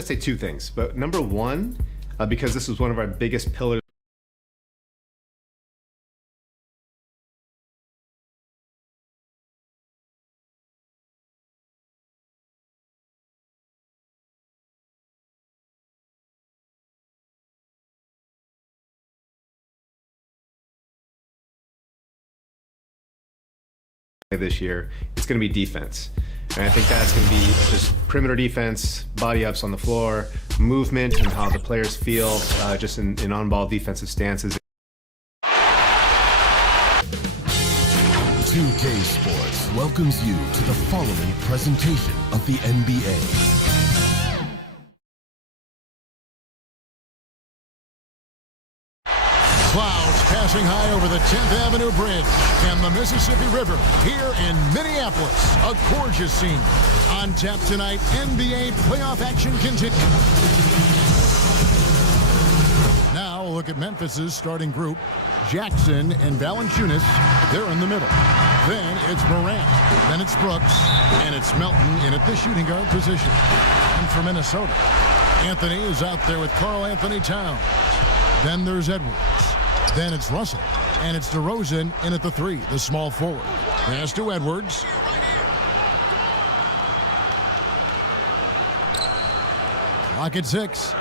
I'd say two things, but number one, because this was one of our biggest pillars this year, it's going to be defense. And I think that's going to be just perimeter defense, body ups on the floor, movement, and how the players feel just in on-ball defensive stances. 2K Sports welcomes you to the following presentation of the NBA. Clouds passing high over the 10th Avenue Bridge and the Mississippi River here in Minneapolis. A gorgeous scene. On tap tonight, NBA playoff action continues. Now look at Memphis's starting group. Jackson and Valanciunas, they're in the middle. Then it's Morant, then it's Brooks, and it's Melton in at the shooting guard position. And for Minnesota, Anthony is out there with Karl Anthony Towns. Then there's Edwards. Then it's Russell. And it's DeRozan in at the three, the small forward. Pass to Edwards. Clock at 6.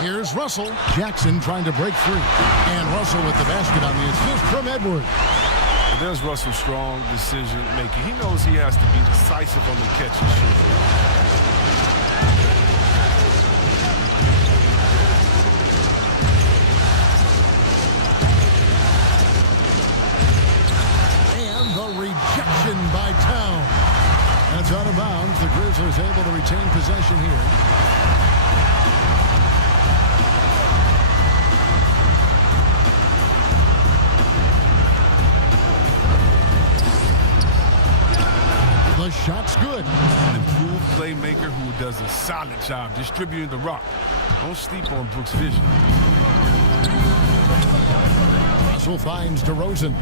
Here's Russell. Jackson trying to break free. And Russell with the basket on the assist from Edwards. There's Russell's strong decision making. He knows he has to be decisive on the catch and shoot. Rejection by Town. That's out of bounds. The Grizzlies able to retain possession here. The shot's good. An improved playmaker who does a solid job distributing the rock. Don't sleep on Brooks' vision. Russell finds DeRozan.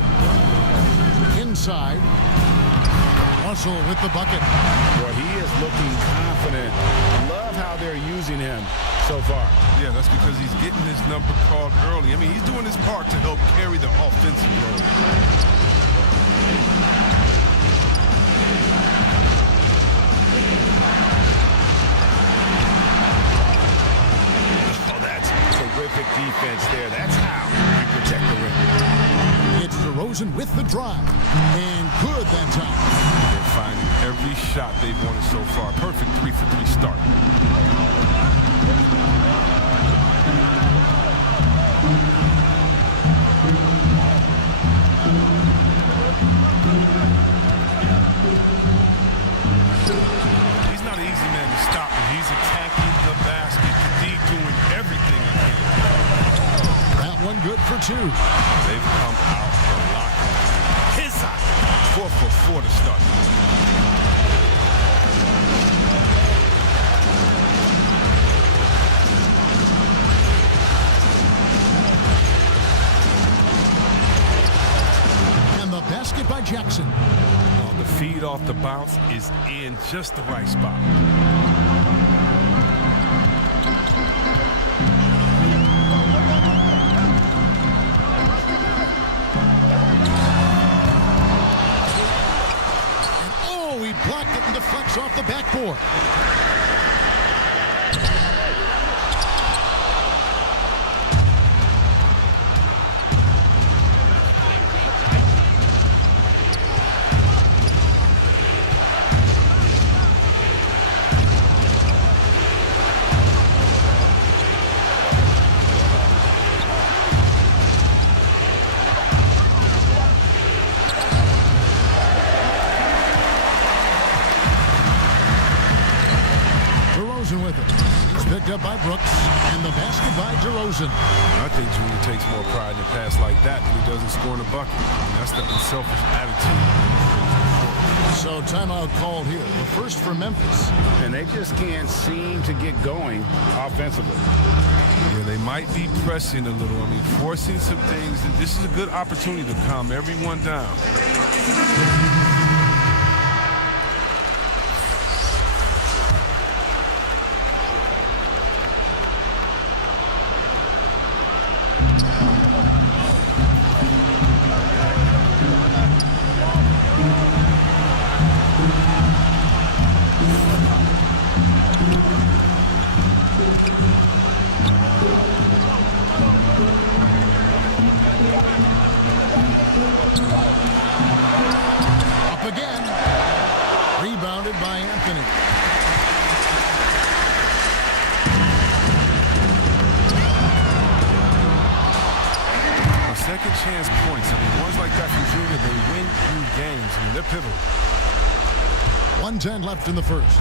Inside. Russell with the bucket. Boy, he is looking confident. Love how they're using him so far. Yeah, that's because he's getting his number called early. I mean, he's doing his part to help carry the offensive load. Oh, that's terrific defense there. That's how you protect the rim. It's DeRozan with the drive. And good that time. They're finding every shot they've wanted so far. Perfect 3-for-3 start. He's not an easy man to stop. He's attacking the basket. D doing everything he can. That one good for 2. They've come out a lot. His side. 4 for 4 to start. And the basket by Jackson. Oh, the feed off the bounce is in just the right spot. Blocked it and deflects off the backboard. With it. He's picked up by Brooks, and the basket by DeRozan. I think Junior takes more pride in a pass like that than he does in scoring a bucket. That's the unselfish attitude. So timeout called here. The first for Memphis. And they just can't seem to get going offensively. Yeah, they might be pressing a little. I mean, forcing some things. This is a good opportunity to calm everyone down. Anthony. Second chance points. I mean, ones like that from Junior, they win you games. I mean, they're pivotal. 1:10 left in the first.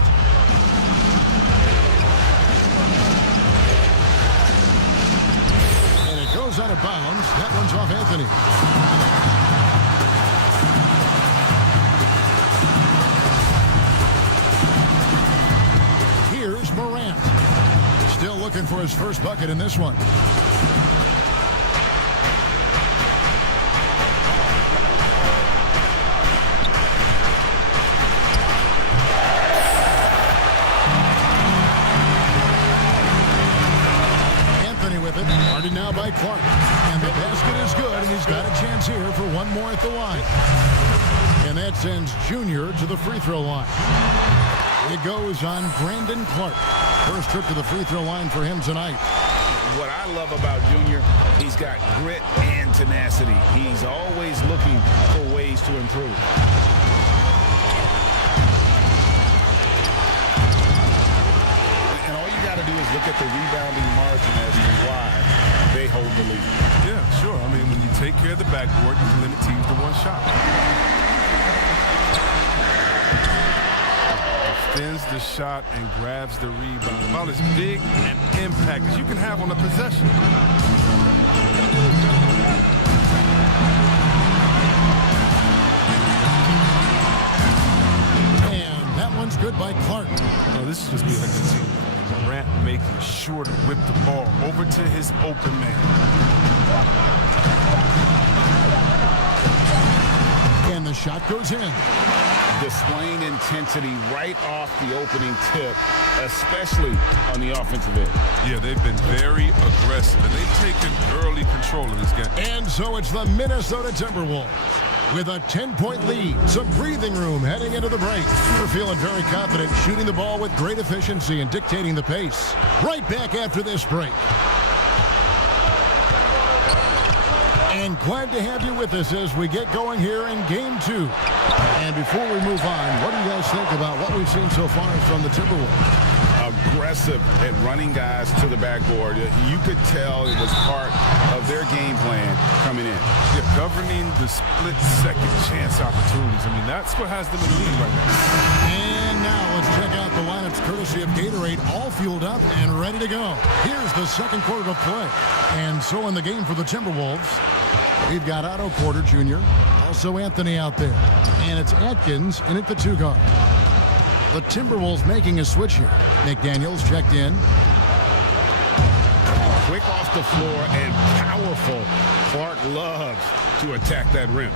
And it goes out of bounds. That one's off Anthony. Here's Morant. Still looking for his first bucket in this one. Guarded now by Clark. And the basket is good, and he's got a chance here for one more at the line. And that sends Junior to the free throw line. It goes on Brandon Clark. First trip to the free throw line for him tonight. What I love about Junior, he's got grit and tenacity. He's always looking for ways to improve. To do is look at the rebounding margin as to why they hold the lead. Yeah, sure. I mean, when you take care of the backboard, you can limit teams to one shot. Extends the shot and grabs the rebound. About as big an impact as you can have on a possession. And that one's good by Clark. Oh, this is just being a good team. Morant making sure to whip the ball over to his open man. And the shot goes in. Displaying intensity right off the opening tip, especially on the offensive end. Yeah, they've been very aggressive, and they've taken early control of this game. And so it's the Minnesota Timberwolves with a 10-point lead. Some breathing room heading into the break. We're feeling very confident, shooting the ball with great efficiency and dictating the pace. Right back after this break. And glad to have you with us as we get going here in Game 2. And before we move on, what do you guys think about what we've seen so far from the Timberwolves? Aggressive at running guys to the backboard. You could tell it was part of their game plan coming in. Yeah, governing the split second chance opportunities. I mean, that's what has them in the lead right now. And now let's check out the lineups courtesy of Gatorade, all fueled up and ready to go. Here's the second quarter of play. And so in the game for the Timberwolves, we've got Otto Porter Jr., also Anthony out there. And it's Atkins in at the 2 guard. The Timberwolves making a switch here. McDaniels checked in. Quick off the floor and powerful. Clark loves to attack that rim.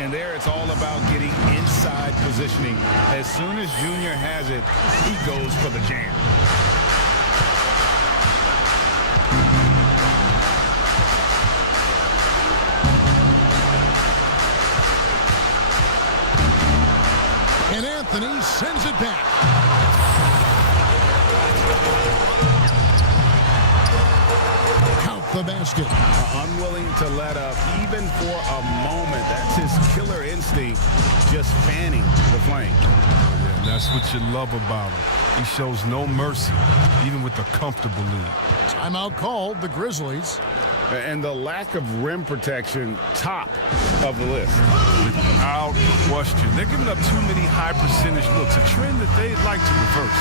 And there it's all about getting inside positioning. As soon as Junior has it, he goes for the jam. And Anthony sends it back. Count the basket. Unwilling to let up even for a moment. That's his killer instinct, just fanning the flame. Yeah, and that's what you love about him. He shows no mercy, even with a comfortable lead. Timeout called, the Grizzlies. And the lack of rim protection, top of the list. Without question. They're giving up too many high percentage looks, a trend that they'd like to reverse.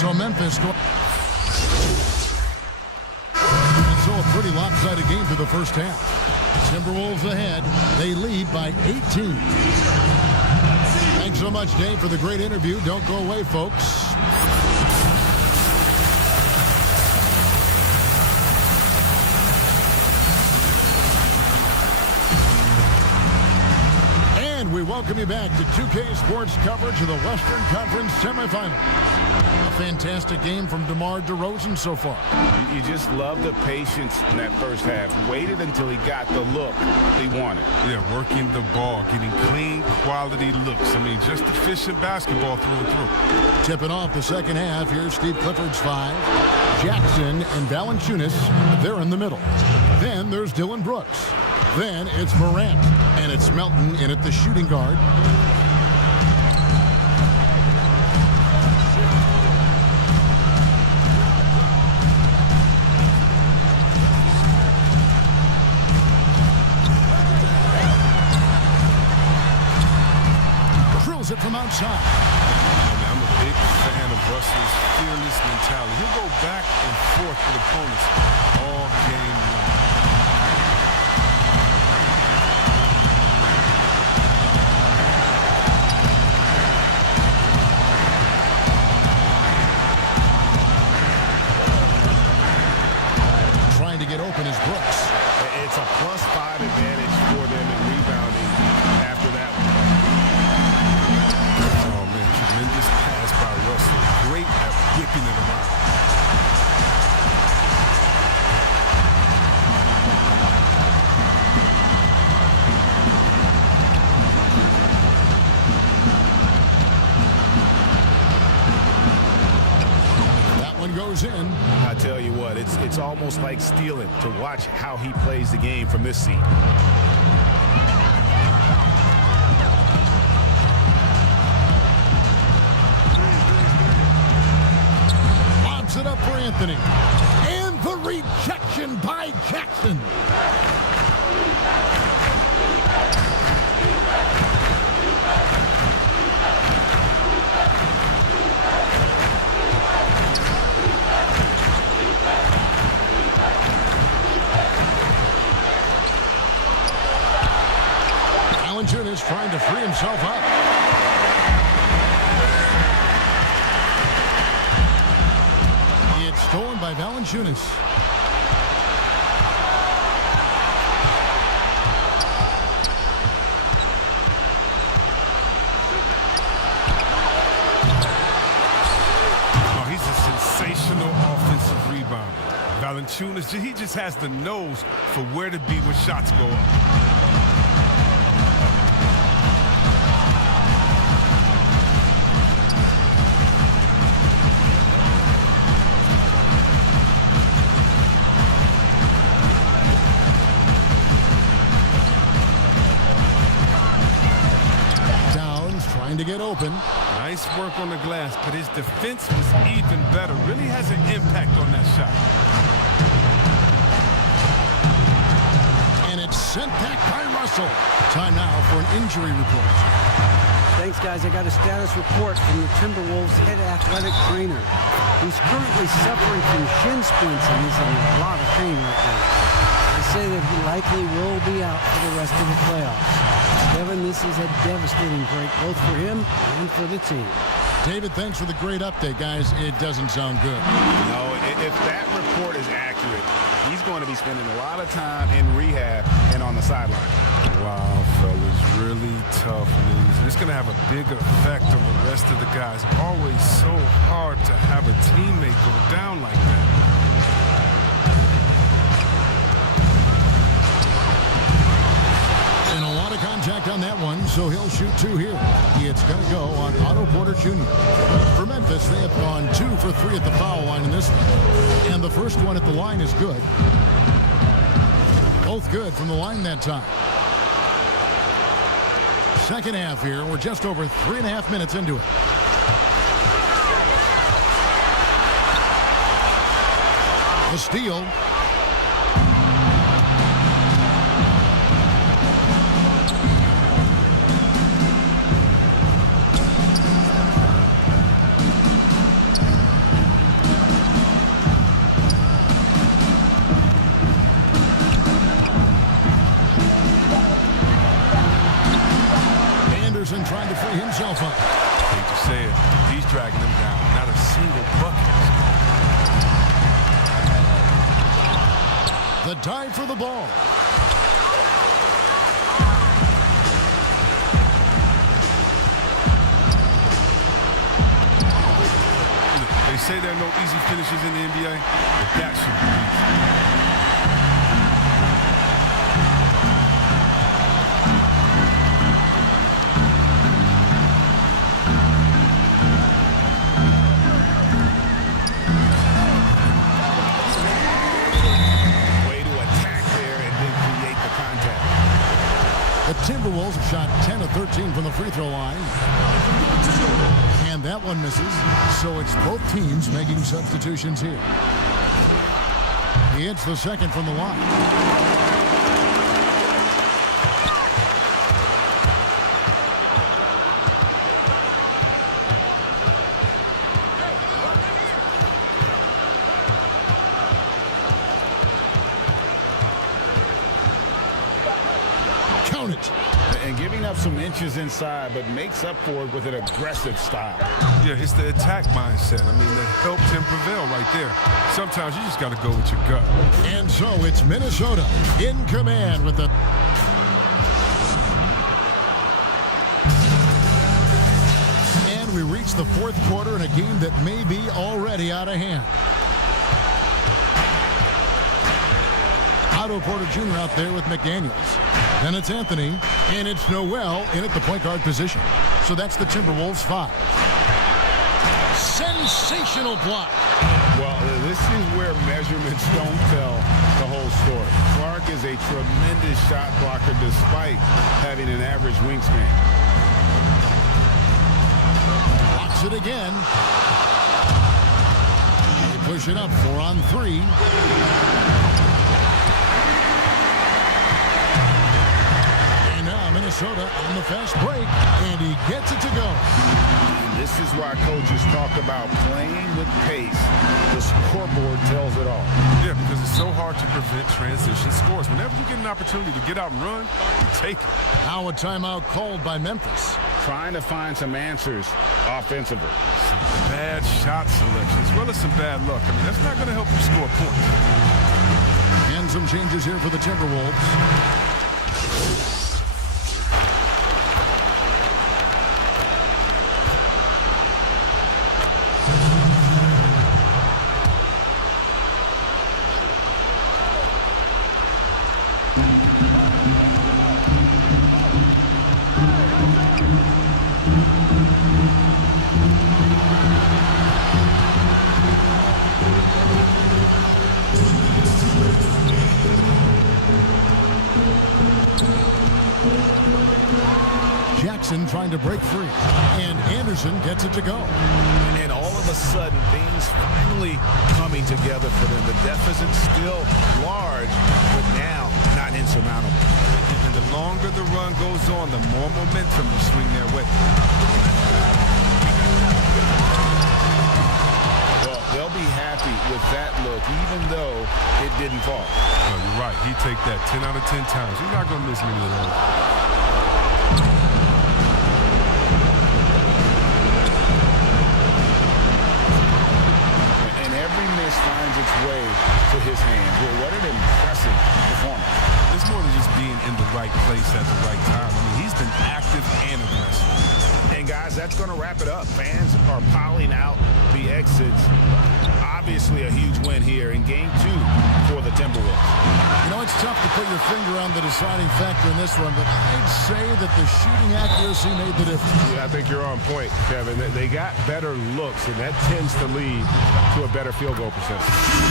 So Memphis go. And so a pretty lopsided game through the first half. Timberwolves ahead. They lead by 18. Thanks so much, Dave, for the great interview. Don't go away, folks. We welcome you back to 2K Sports coverage of the Western Conference semifinal. A Fantastic game from DeMar DeRozan so far. You just love the patience in that first half. Waited until he got the look he wanted. Yeah, working the ball, getting clean, quality looks. I mean, just efficient basketball through and through. Tipping off the second half, here's Steve Clifford's 5. Jackson and Valanciunas, they're in the middle. Then there's Dylan Brooks. Then it's Morant, and it's Melton in at the shooting guard. Drills it from outside. I'm a big fan of Russell's fearless mentality. He'll go back and forth with opponents all game long. Trying to get open is Brooks. It's a +5 advantage for them in rebounding after that one. Oh, man, tremendous pass by Russell. Great at whipping it around. That one goes in. I tell you what, it's almost like stealing to watch how he plays the game from this seat. Lobs it up for Anthony. And the rejection by Jackson. Valanciunas trying to free himself up. It's stolen by Valanciunas. Oh, he's a sensational offensive rebounder. Valanciunas, he just has the nose for where to be when shots go up. Trying to get open. Nice work on the glass, but his defense was even better. Really has an impact on that shot. And it's sent back by Russell. Time now for an injury report. Thanks, guys. I got a status report from the Timberwolves head athletic trainer. He's currently suffering from shin splints and he's in a lot of pain right now. They say that he likely will be out for the rest of the playoffs. Kevin, this is a devastating break, both for him and for the team. David, thanks for the great update, guys. It doesn't sound good. No, if that report is accurate, he's going to be spending a lot of time in rehab and on the sideline. Wow, fellas, really tough news. It's going to have a big effect on the rest of the guys. Always so hard to have a teammate go down like that. And a lot of contact on that one, so he'll shoot 2 here. It's going to go on Otto Porter Jr. For Memphis, they have gone 2 for 3 at the foul line in this one. And the first one at the line is good. Both good from the line that time. Second half here. We're just over 3.5 minutes into it. The steal. Trying to free himself up. Hate to say it, he's dragging him down. Not a single bucket. The dive for the ball. They no easy finishes in the NBA, but that should be easy. The Timberwolves have shot 10 of 13 from the free throw line. And that one misses, so it's both teams making substitutions here. He hits the second from the line. Count it. And giving up some inches inside, but makes up for it with an aggressive style. Yeah, it's the attack mindset. I mean, that helped him prevail right there. Sometimes you just got to go with your gut. And so it's Minnesota in command with the... And we reach the fourth quarter in a game that may be already out of hand. Otto Porter Jr. out there with McDaniels. Then it's Anthony, and it's Noel in at the point guard position. So that's the Timberwolves 5. Sensational block. Well, this is where measurements don't tell the whole story. Clark is a tremendous shot blocker despite having an average wingspan. Blocks it again. They push it up 4 on 3. Minnesota on the fast break, and he gets it to go. And this is why coaches talk about playing with pace. The scoreboard tells it all. Yeah, because it's so hard to prevent transition scores. Whenever you get an opportunity to get out and run, you take it. Now a timeout called by Memphis. Trying to find some answers offensively. Some bad shot selection, as well as some bad luck. I mean, that's not going to help you score points. And some changes here for the Timberwolves. Jackson trying to break free, and Anderson gets it to go. And all of a sudden, things finally coming together for them. The deficit's still large, but now not insurmountable. And the longer the run goes on, the more momentum will swing their way. Well, they'll be happy with that look, even though it didn't fall. No, you're right. He'd take that 10 out of 10 times. He's not going to miss many of those. Finds its way to his hands. Well, what an impressive performance. It's more than just being in the right place at the right time. I mean, he's been active and aggressive. And guys, that's going to wrap it up. Fans are piling out the exits. Obviously a huge win here in Game 2 for the Timberwolves. You know, it's tough to put your finger on the deciding factor in this one, but I'd say that the shooting accuracy made the difference. Yeah, I think you're on point, Kevin. They got better looks, and that tends to lead to a better field goal percentage.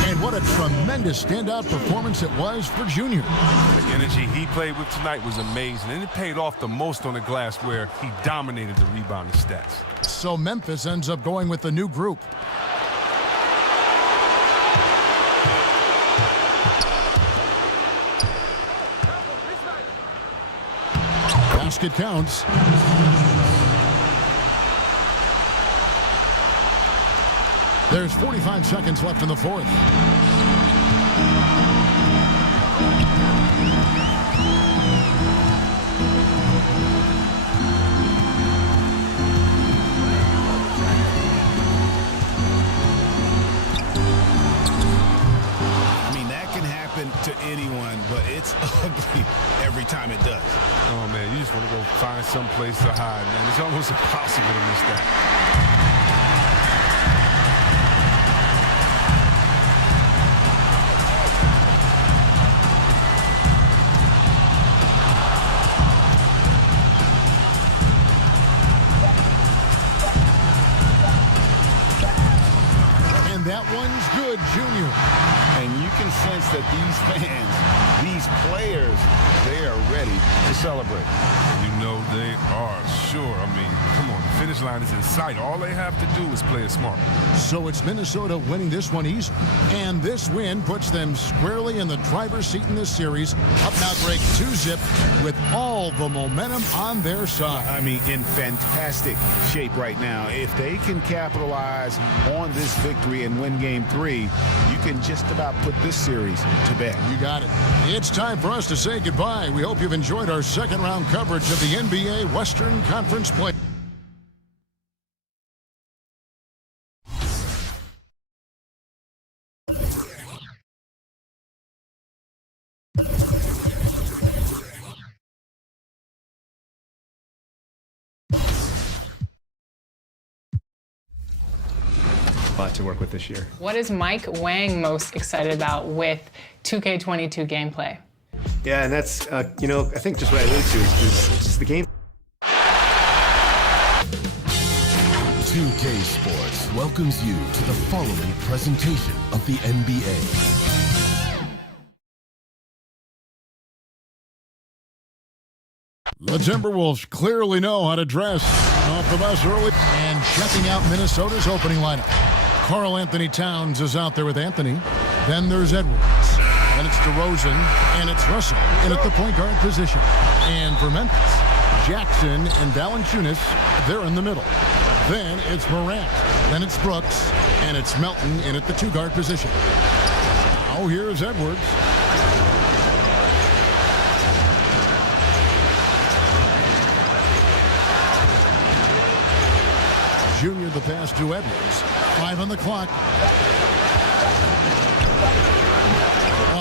And what a tremendous standout performance it was for Junior. The energy he played with tonight was amazing, and it paid off the most on the glass where he dominated the rebounding stats. So Memphis ends up going with the new group. Basket counts. There's 45 seconds left in the fourth. To anyone, but it's ugly every time it does. Oh man, you just want to go find some place to hide, man. It's almost impossible to miss that. one's good, Junior. And you can sense that these fans, these players, they are ready to celebrate. You know they are, sure. I mean, come on, the finish line is in sight. All they have to do is play it smart. So it's Minnesota winning this one easy. And this win puts them squarely in the driver's seat in this series. Up now break 2-zip with all the momentum on their side. I mean, in fantastic shape right now. If they can capitalize on this victory and win game 3, you can just about put this series to bed. You got it. It's time for us to say goodbye. We hope you've enjoyed our second round coverage of the NBA Western Conference play. Lot to work with this year. What is Mike Wang most excited about with 2K22 gameplay? Yeah, and that's, I think just what I alluded to is just the game. 2K Sports welcomes you to the following presentation of the NBA. The Timberwolves clearly know how to dress. Off the bus early and checking out Minnesota's opening lineup. Karl Anthony Towns is out there with Anthony. Then there's Edwards. Then it's DeRozan, and it's Russell in at the point guard position. And for Memphis, Jackson and Valanciunas, they're in the middle. Then it's Morant. Then it's Brooks, and it's Melton in at the two-guard position. Now here's Edwards. Junior the pass to Edwards. 5 on the clock.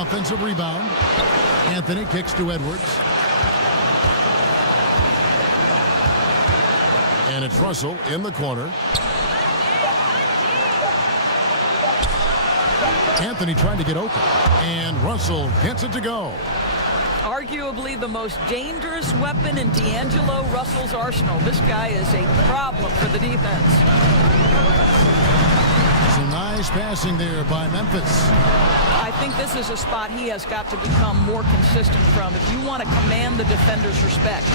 Offensive rebound. Anthony kicks to Edwards. And it's Russell in the corner. Anthony trying to get open. And Russell gets it to go. Arguably the most dangerous weapon in D'Angelo Russell's arsenal. This guy is a problem for the defense. Some nice passing there by Memphis. I think this is a spot he has got to become more consistent from if you want to command the defender's respect.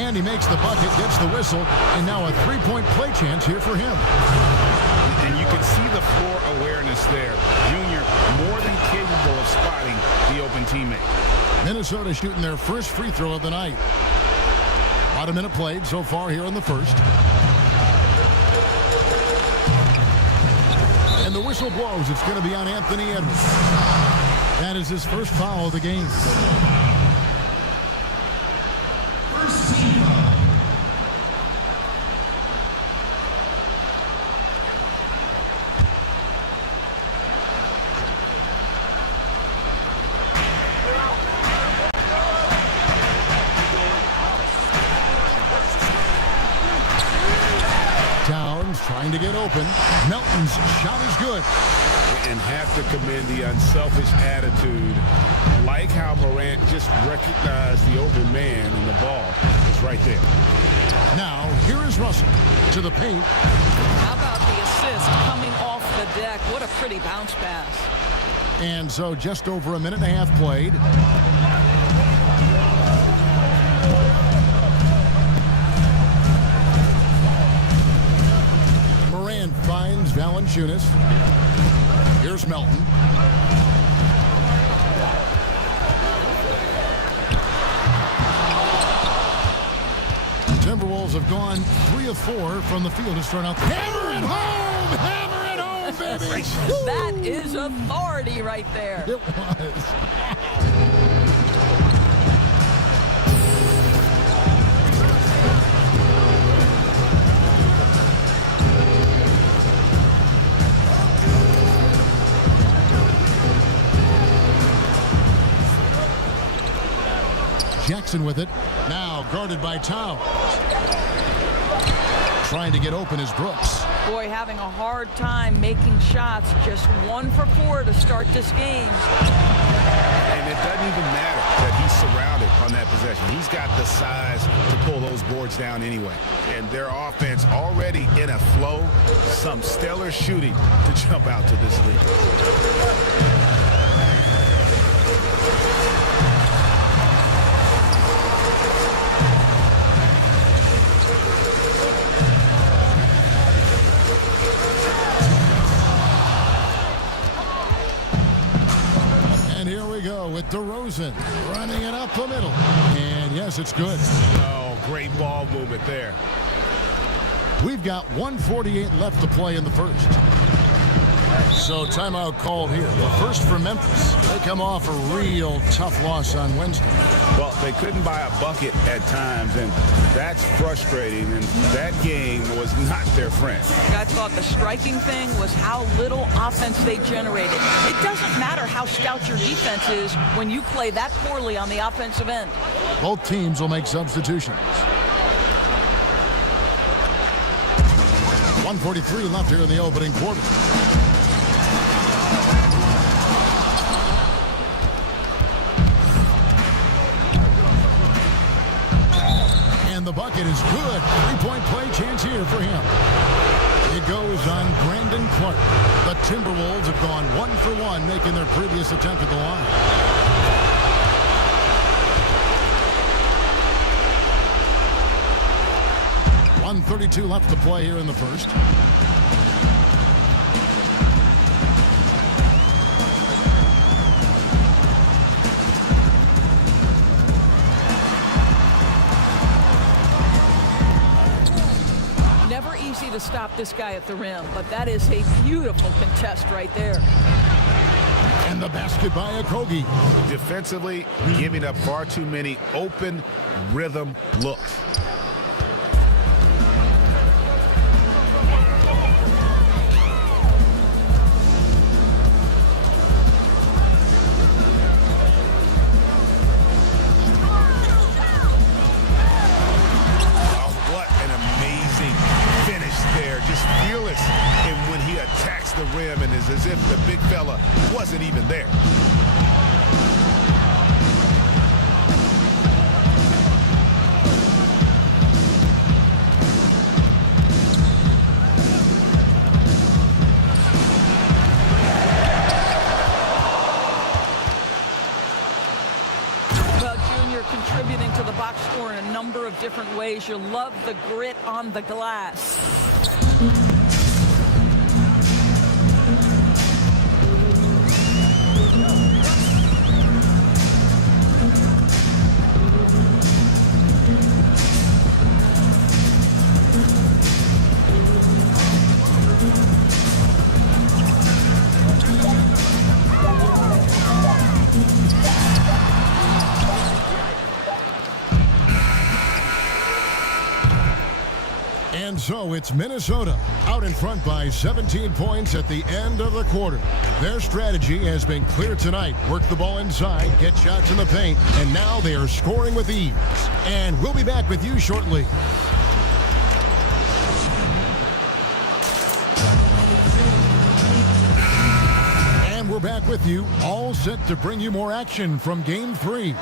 And he makes the bucket, gets the whistle, and now a three-point play chance here for him. And you can see the floor awareness there. Junior more than capable of spotting the open teammate. Minnesota shooting their first free throw of the night. About a minute played so far here in the first. And the whistle blows. It's going to be on Anthony Edwards. That is his first foul of the game. First team foul. Trying to get open. Melton's shot is good. And have to commend the unselfish attitude. Like how Morant just recognized the open man and the ball is right there. Now, here is Russell to the paint. How about the assist coming off the deck? What a pretty bounce pass. And so just over a minute and a half played. Finds Valanciunas. Here's Melton. Timberwolves have gone 3 of 4 from the field to start out. Hammer it home! Hammer it home, baby! That is authority right there. It was. Jackson with it. Now guarded by Towns. Trying to get open is Brooks. Boy, having a hard time making shots. Just 1 for 4 to start this game. And it doesn't even matter that he's surrounded on that possession. He's got the size to pull those boards down anyway. And their offense already in a flow. Some stellar shooting to jump out to this lead. With DeRozan running it up the middle. And yes, it's good. Oh, great ball movement there. We've got 1:48 left to play in the first. So timeout called here. The first for Memphis. They come off a real tough loss on Wednesday. Well, they couldn't buy a bucket at times, and that's frustrating, and that game was not their friend. I thought the striking thing was how little offense they generated. It doesn't matter how stout your defense is when you play that poorly on the offensive end. Both teams will make substitutions. 1:43 left here in the opening quarter. And the bucket is good. Three-point play chance here for him. It goes on Brandon Clark. The Timberwolves have gone 1 for 1, making their previous attempt at the line. .132 left to play here in the first. Never easy to stop this guy at the rim, but that is a beautiful contest right there. And the basket by Okogie. Defensively, giving up far too many open rhythm looks. And when he attacks the rim, and it's as if the big fella wasn't even there. Well, Junior contributing to the box score in a number of different ways. You love the grit on the glass. And so it's Minnesota out in front by 17 points at the end of the quarter. Their strategy has been clear tonight. Work the ball inside, get shots in the paint, and now they are scoring with ease. And we'll be back with you shortly. And we're back with you, all set to bring you more action from Game 3.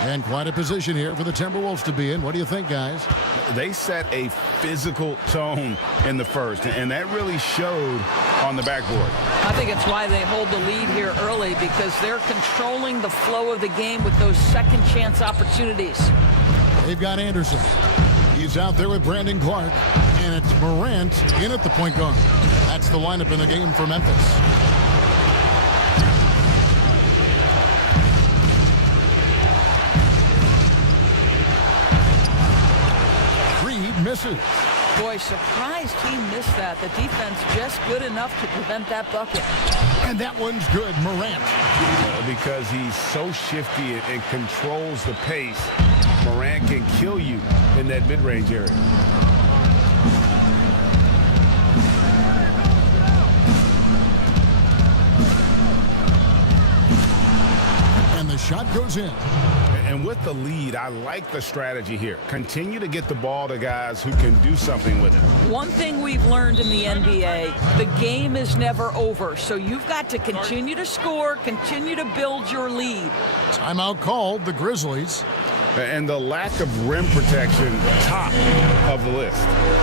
And quite a position here for the Timberwolves to be in. What do you think, guys? They set a physical tone in the first, and that really showed on the backboard. I think it's why they hold the lead here early, because they're controlling the flow of the game with those second chance opportunities. They've got Anderson. He's out there with Brandon Clark, and it's Morant in at the point guard. That's the lineup in the game for Memphis. Misses. Boy, surprised he missed that. The defense just good enough to prevent that bucket. And that one's good, Morant. Because he's so shifty and controls the pace, Morant can kill you in that mid-range area. shot goes in. And with the lead, I like the strategy here. Continue to get the ball to guys who can do something with it. One thing we've learned in the NBA, the game is never over. So you've got to continue to score, continue to build your lead. Timeout called, the Grizzlies. And the lack of rim protection, top of the list.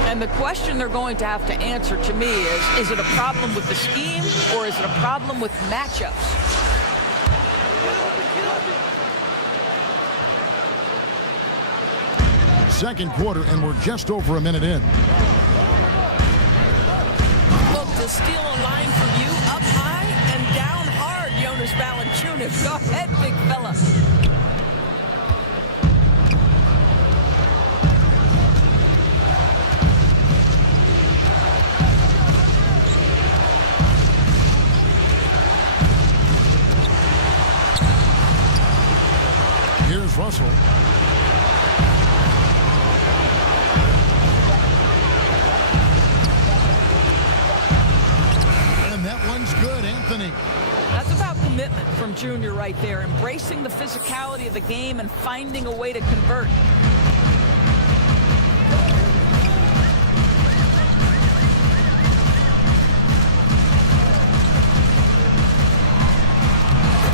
And the question they're going to have to answer to me is it a problem with the scheme or is it a problem with matchups? Second quarter, and we're just over a minute in. Look, to steal a line from you, up high and down hard, Jonas Valanciunas. Go ahead, big fella. Here's Russell. Good, Anthony. That's about commitment from Junior right there, embracing the physicality of the game and finding a way to convert.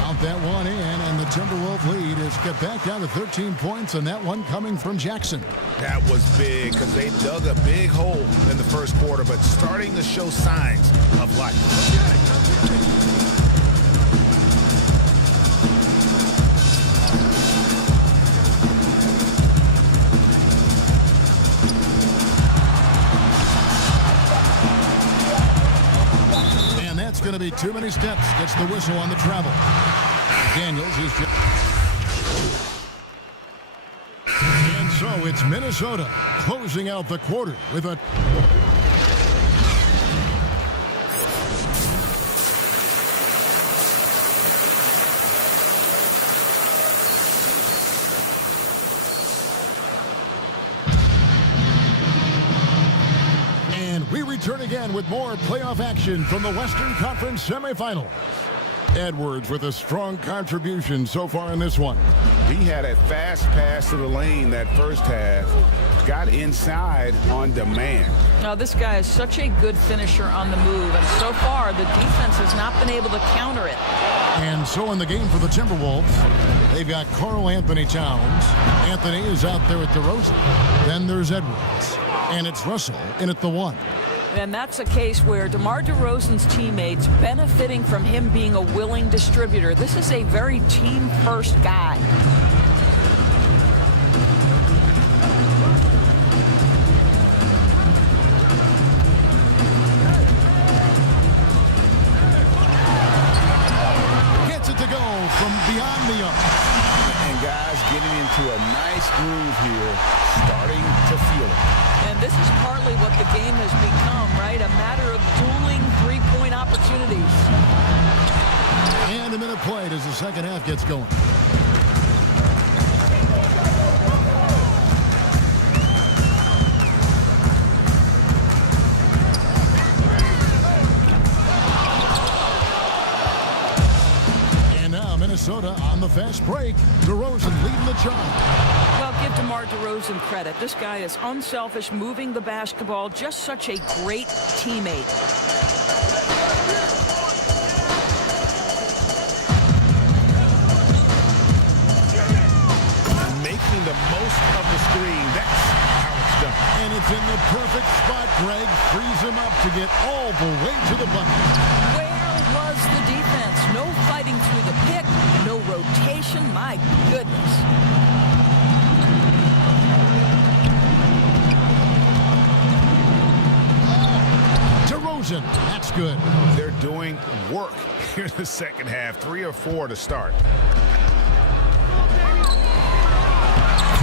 Count that one in, and the Timberwolves lead is get back down to 13 points, and that one coming from Jackson. That was big because they dug a big hole in the first quarter, but starting to show signs of life. And that's going to be too many steps. Gets the whistle on the travel. Daniels is just... And so it's Minnesota closing out the quarter with a... And we return again with more playoff action from the Western Conference semifinal. Edwards with a strong contribution so far in this one. He had a fast pass to the lane that first half. Got inside on demand. Now, this guy is such a good finisher on the move, and so far the defense has not been able to counter it. And so in the game for the Timberwolves, they've got Karl Anthony Towns. Anthony is out there at DeRozan. Then there's Edwards. And it's Russell in at the one. And that's a case where DeMar DeRozan's teammates benefiting from him being a willing distributor. This is a very team-first guy. Gets it to go from beyond the arc. And guys getting into a nice groove here, starting to feel it. And this is partly what the game has become, right? A matter of dueling three-point opportunities. And a minute played as the second half gets going. And now Minnesota on the fast break. DeRozan leading the charge. Well, give DeMar DeRozan credit. This guy is unselfish, moving the basketball, just such a great teammate. Making the most of the screen. That's how it's done. And it's in the perfect spot. Greg frees him up to get all the way to the bucket. Where was the defense? No fighting through the pick, no rotation. My goodness. That's good. They're doing work here in the second half. 3 or 4 to start.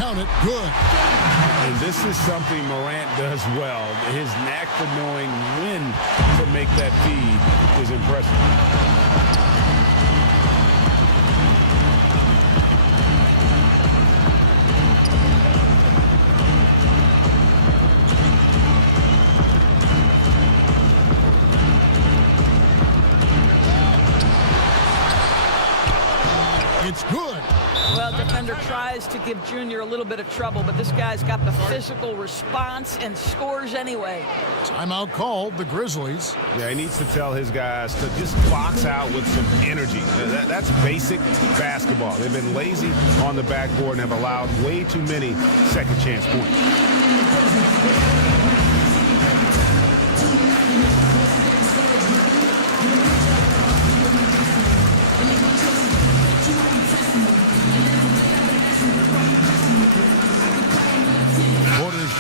Count it. Good. And this is something Morant does well. His knack for knowing when to make that feed is impressive. It's good. give Junior a little bit of trouble, but this guy's got the physical response and scores anyway. Timeout called, the Grizzlies. Yeah, he needs to tell his guys to just box out with some energy. That's basic basketball. They've been lazy on the backboard and have allowed way too many second chance points.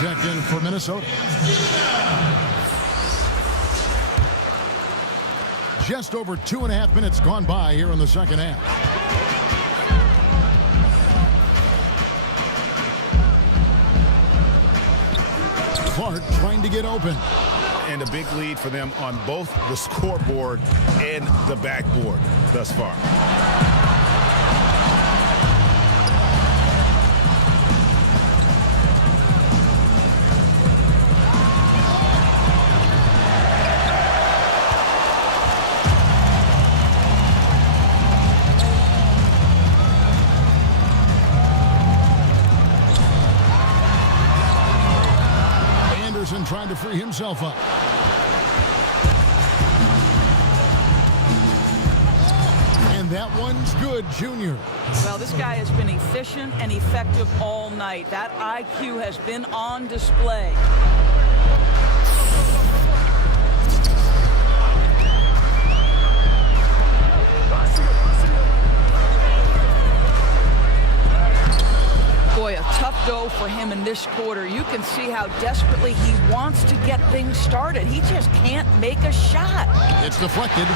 Checked in for Minnesota. Just over 2.5 minutes gone by here in the second half. Clark trying to get open. And a big lead for them on both the scoreboard and the backboard thus far. Trying to free himself up. And that one's good, Junior. Well, this guy has been efficient and effective all night. That IQ has been on display. Boy, a tough go for him in this quarter. You can see how desperately he wants to get things started. He just can't make a shot. It's deflected.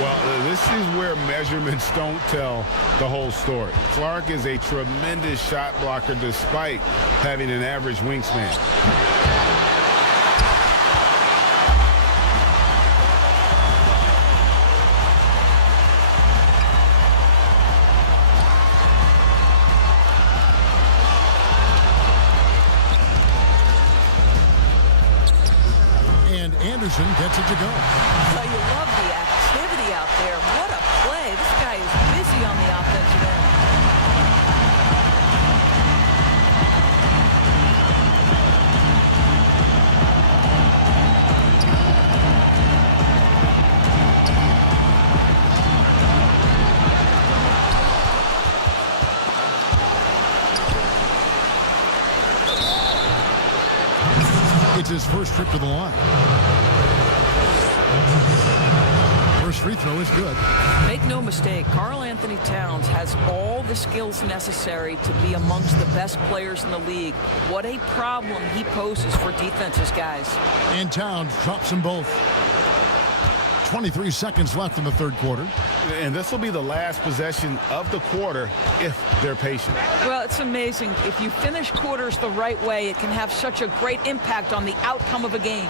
Well, this is where measurements don't tell the whole story. Clark is a tremendous shot blocker despite having an average wingspan. Anderson gets it to go. Well, you love the activity out there. What a play. This guy is busy on the offensive end. It's his first trip to the line. First free throw is good. Make no mistake, Karl Anthony Towns has all the skills necessary to be amongst the best players in the league. What a problem he poses for defenses, guys. And Towns drops them both. 23 seconds left in the third quarter. And this will be the last possession of the quarter if they're patient. Well, it's amazing. If you finish quarters the right way, it can have such a great impact on the outcome of a game.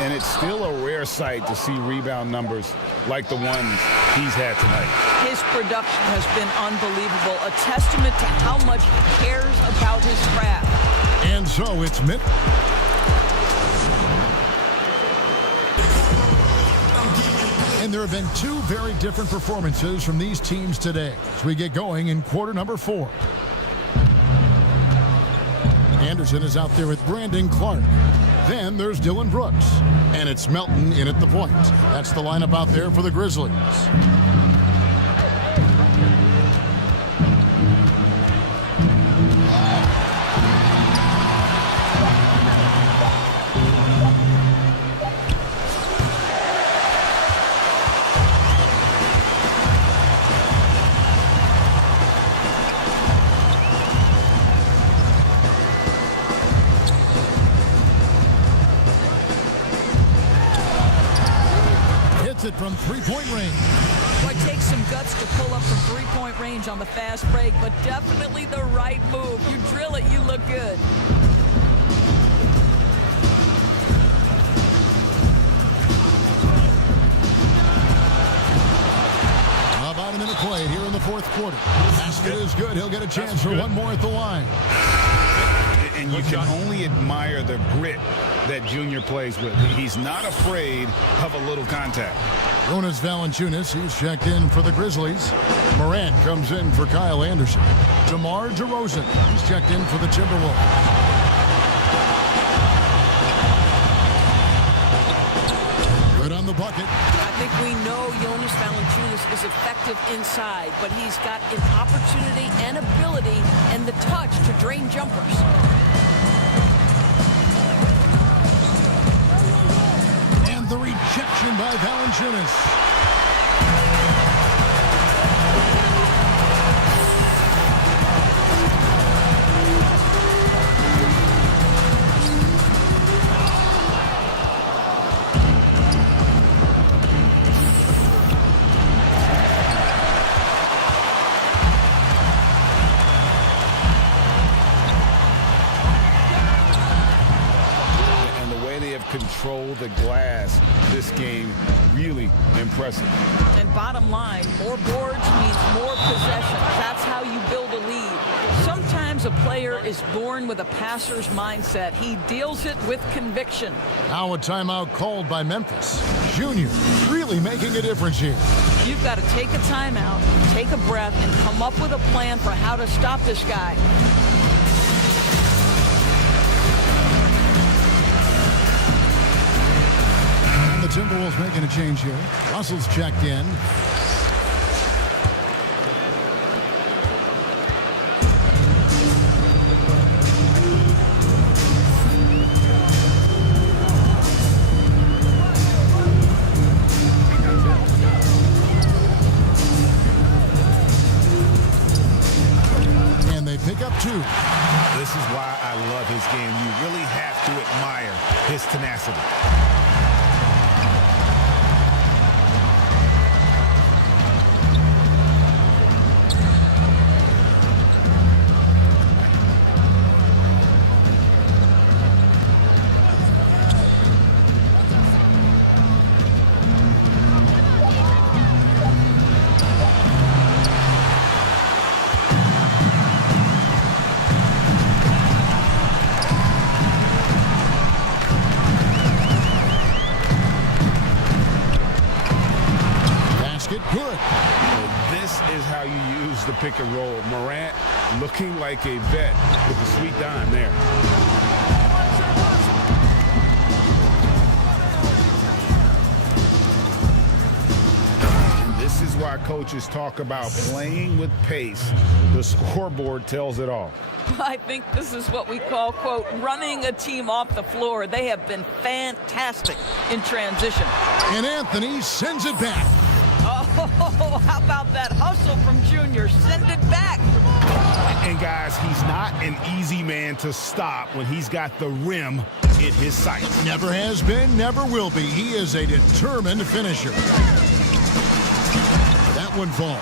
And it's still a rare sight to see rebound numbers like the ones he's had tonight. His production has been unbelievable, a testament to how much he cares about his craft. And so it's Mitt. And there have been two very different performances from these teams today as we get going in quarter number 4. Anderson is out there with Brandon Clark. Then there's Dylan Brooks. And it's Melton in at the point. That's the lineup out there for the Grizzlies. It from three-point range. Well, it takes some guts to pull up from three-point range on the fast break, but definitely the right move. You drill it, you look good. About a minute played here in the fourth quarter. Basket is good. He'll get a chance for one more at the line. And you can only admire the grit that Junior plays with. He's not afraid of a little contact. Jonas Valanciunas, he's checked in for the Grizzlies. Morant comes in for Kyle Anderson. DeMar DeRozan, he's checked in for the Timberwolves. Good on the bucket. I think we know Jonas Valanciunas is effective inside, but he's got an opportunity and ability and the touch to drain jumpers. And the rejection by Valanciunas. Control the glass this game. Really impressive. And bottom line, more boards means more possessions. That's how you build a lead. Sometimes a player is born with a passer's mindset. He deals it with conviction. Now a timeout called by Memphis. Junior really making a difference here. You've got to take a timeout, take a breath, and come up with a plan for how to stop this guy. The Timberwolves making a change here. Russell's checked in. And they pick up 2. This is why I love his game. You really have to admire his tenacity. Good. This is how you use the pick and roll. Morant looking like a vet with the sweet dime there. And this is why coaches talk about playing with pace. The scoreboard tells it all. I think this is what we call, quote, running a team off the floor. They have been fantastic in transition. And Anthony sends it back. Oh, how about that hustle from Junior? Send it back. And guys, he's not an easy man to stop when he's got the rim in his sights. Never has been, never will be. He is a determined finisher. That one falls.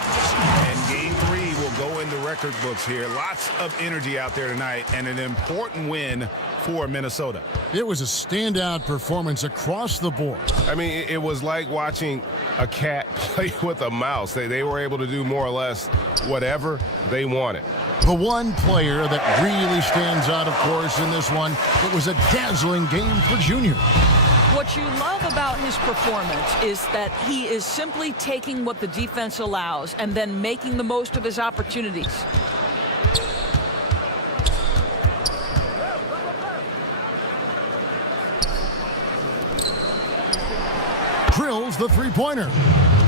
And game 3 will go in the record books here. Lots of energy out there tonight and an important win for Minnesota. It was a standout performance across the board. I mean, it was like watching a cat play with a mouse. They were able to do more or less whatever they wanted. The one player that really stands out, of course, in this one, it was a dazzling game for Junior. What you love about his performance is that he is simply taking what the defense allows and then making the most of his opportunities. Drills the three-pointer.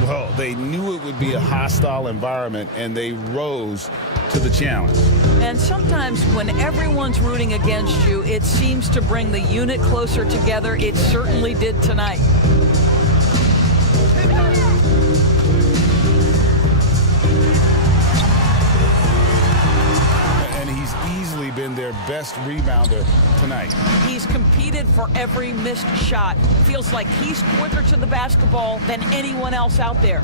Well, they knew it would be a hostile environment, and they rose to the challenge. And sometimes when everyone's rooting against you, it seems to bring the unit closer together. It certainly did tonight. And he's easily been their best rebounder tonight. He's competed for every missed shot. Feels like he's quicker to the basketball than anyone else out there.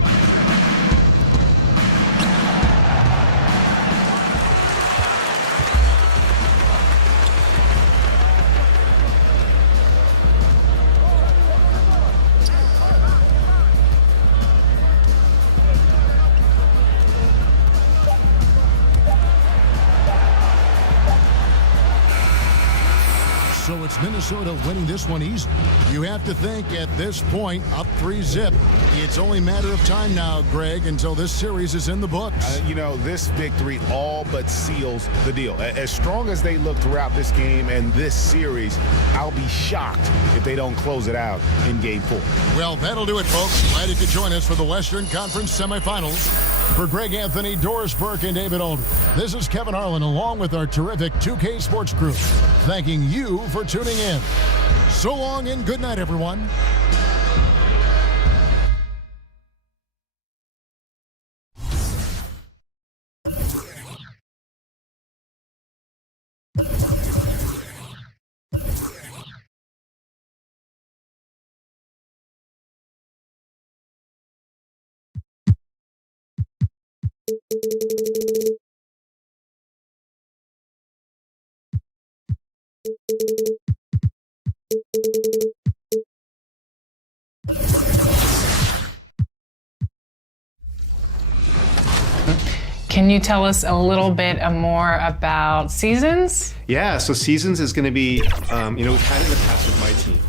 So it's Minnesota Minnesota winning this one easily. You have to think at this point, up 3-zip. It's only a matter of time now, Greg, until this series is in the books. This victory all but seals the deal. As strong as they look throughout this game and this series, I'll be shocked if they don't close it out in Game 4. Well, that'll do it, folks. Glad you could join us for the Western Conference semifinals. For Greg Anthony, Doris Burke, and David Aldridge, this is Kevin Harlan along with our terrific 2K Sports crew, thanking you for tuning in. So long and good night, everyone. Can you tell us a little bit more about Seasons? Yeah, so Seasons is going to be, we've had it in the past with my team.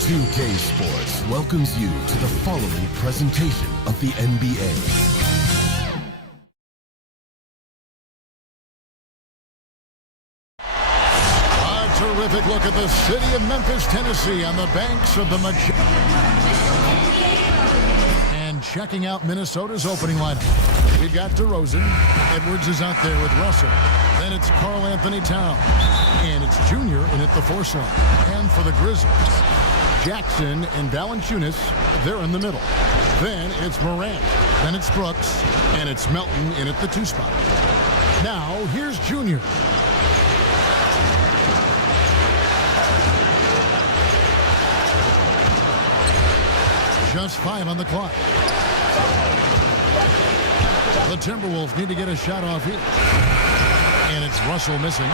2K Sports welcomes you to the following presentation of the NBA. Terrific look at the city of Memphis, Tennessee on the banks of the And checking out Minnesota's opening lineup. We've got DeRozan. Edwards is out there with Russell. Then it's Karl Anthony Towns. And it's Junior in at the 4 slot. And for the Grizzlies, Jackson and Valanciunas, they're in the middle. Then it's Morant. Then it's Brooks. And it's Melton in at the 2 spot. Now, here's Junior. Just 5 on the clock. The Timberwolves need to get a shot off here. And it's Russell missing.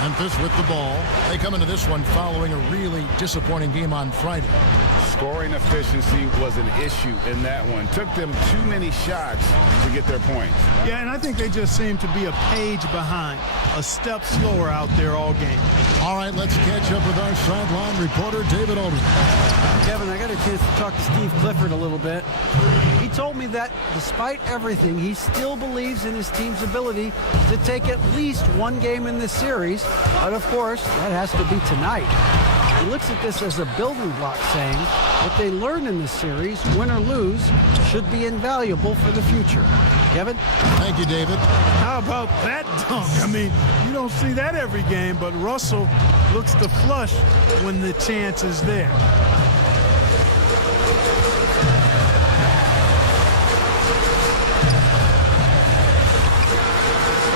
Memphis with the ball. They come into this one following a really disappointing game on Friday. Scoring efficiency was an issue in that one. Took them too many shots to get their points. Yeah, and I think they just seem to be a page behind, a step slower out there all game. All right, let's catch up with our sideline reporter, David Aldridge. Kevin, I got a chance to talk to Steve Clifford a little bit. He told me that despite everything, he still believes in his team's ability to take at least one game in this series. But of course, that has to be tonight. He looks at this as a building block, saying what they learned in this series, win or lose, should be invaluable for the future. Kevin? Thank you, David. How about that dunk? I mean, you don't see that every game, but Russell looks to flush when the chance is there.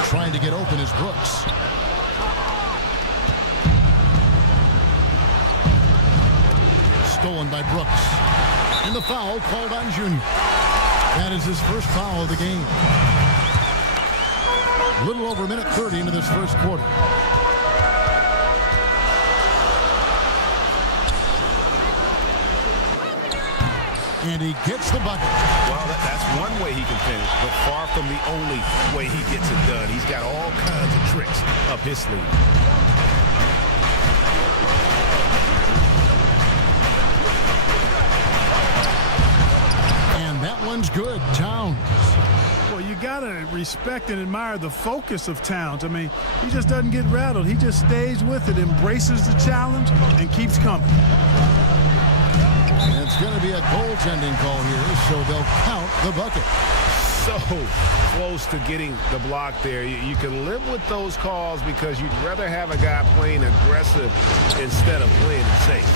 Trying to get open is Brooks. Stolen by Brooks. And the foul called on Junior. That is his first foul of the game. A little over a minute 30 into this first quarter. And he gets the bucket. Well, that's one way he can finish, but far from the only way he gets it done. He's got all kinds of tricks up his sleeve. And that one's good. Towns. Well, you got to respect and admire the focus of Towns. I mean, he just doesn't get rattled. He just stays with it, embraces the challenge, and keeps coming. And it's going to be a goaltending call here, so they'll count the bucket. So close to getting the block there. You can live with those calls because you'd rather have a guy playing aggressive instead of playing it safe.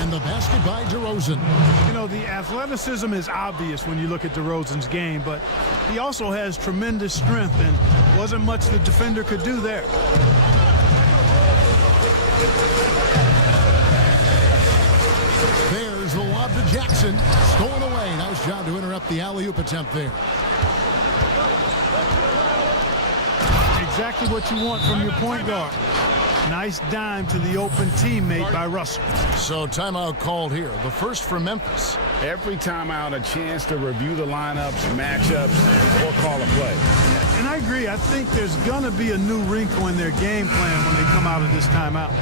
And the basket by DeRozan. You know, the athleticism is obvious when you look at DeRozan's game, but he also has tremendous strength, and wasn't much the defender could do there. There's the lob to Jackson. Stolen away. Nice job to interrupt the alley-oop attempt there. Exactly what you want from your point guard. Nice dime to the open teammate by Russell. So timeout called here. The first for Memphis. Every timeout, a chance to review the lineups, matchups, or call a play. And I agree. I think there's going to be a new wrinkle in their game plan when they come out of this timeout.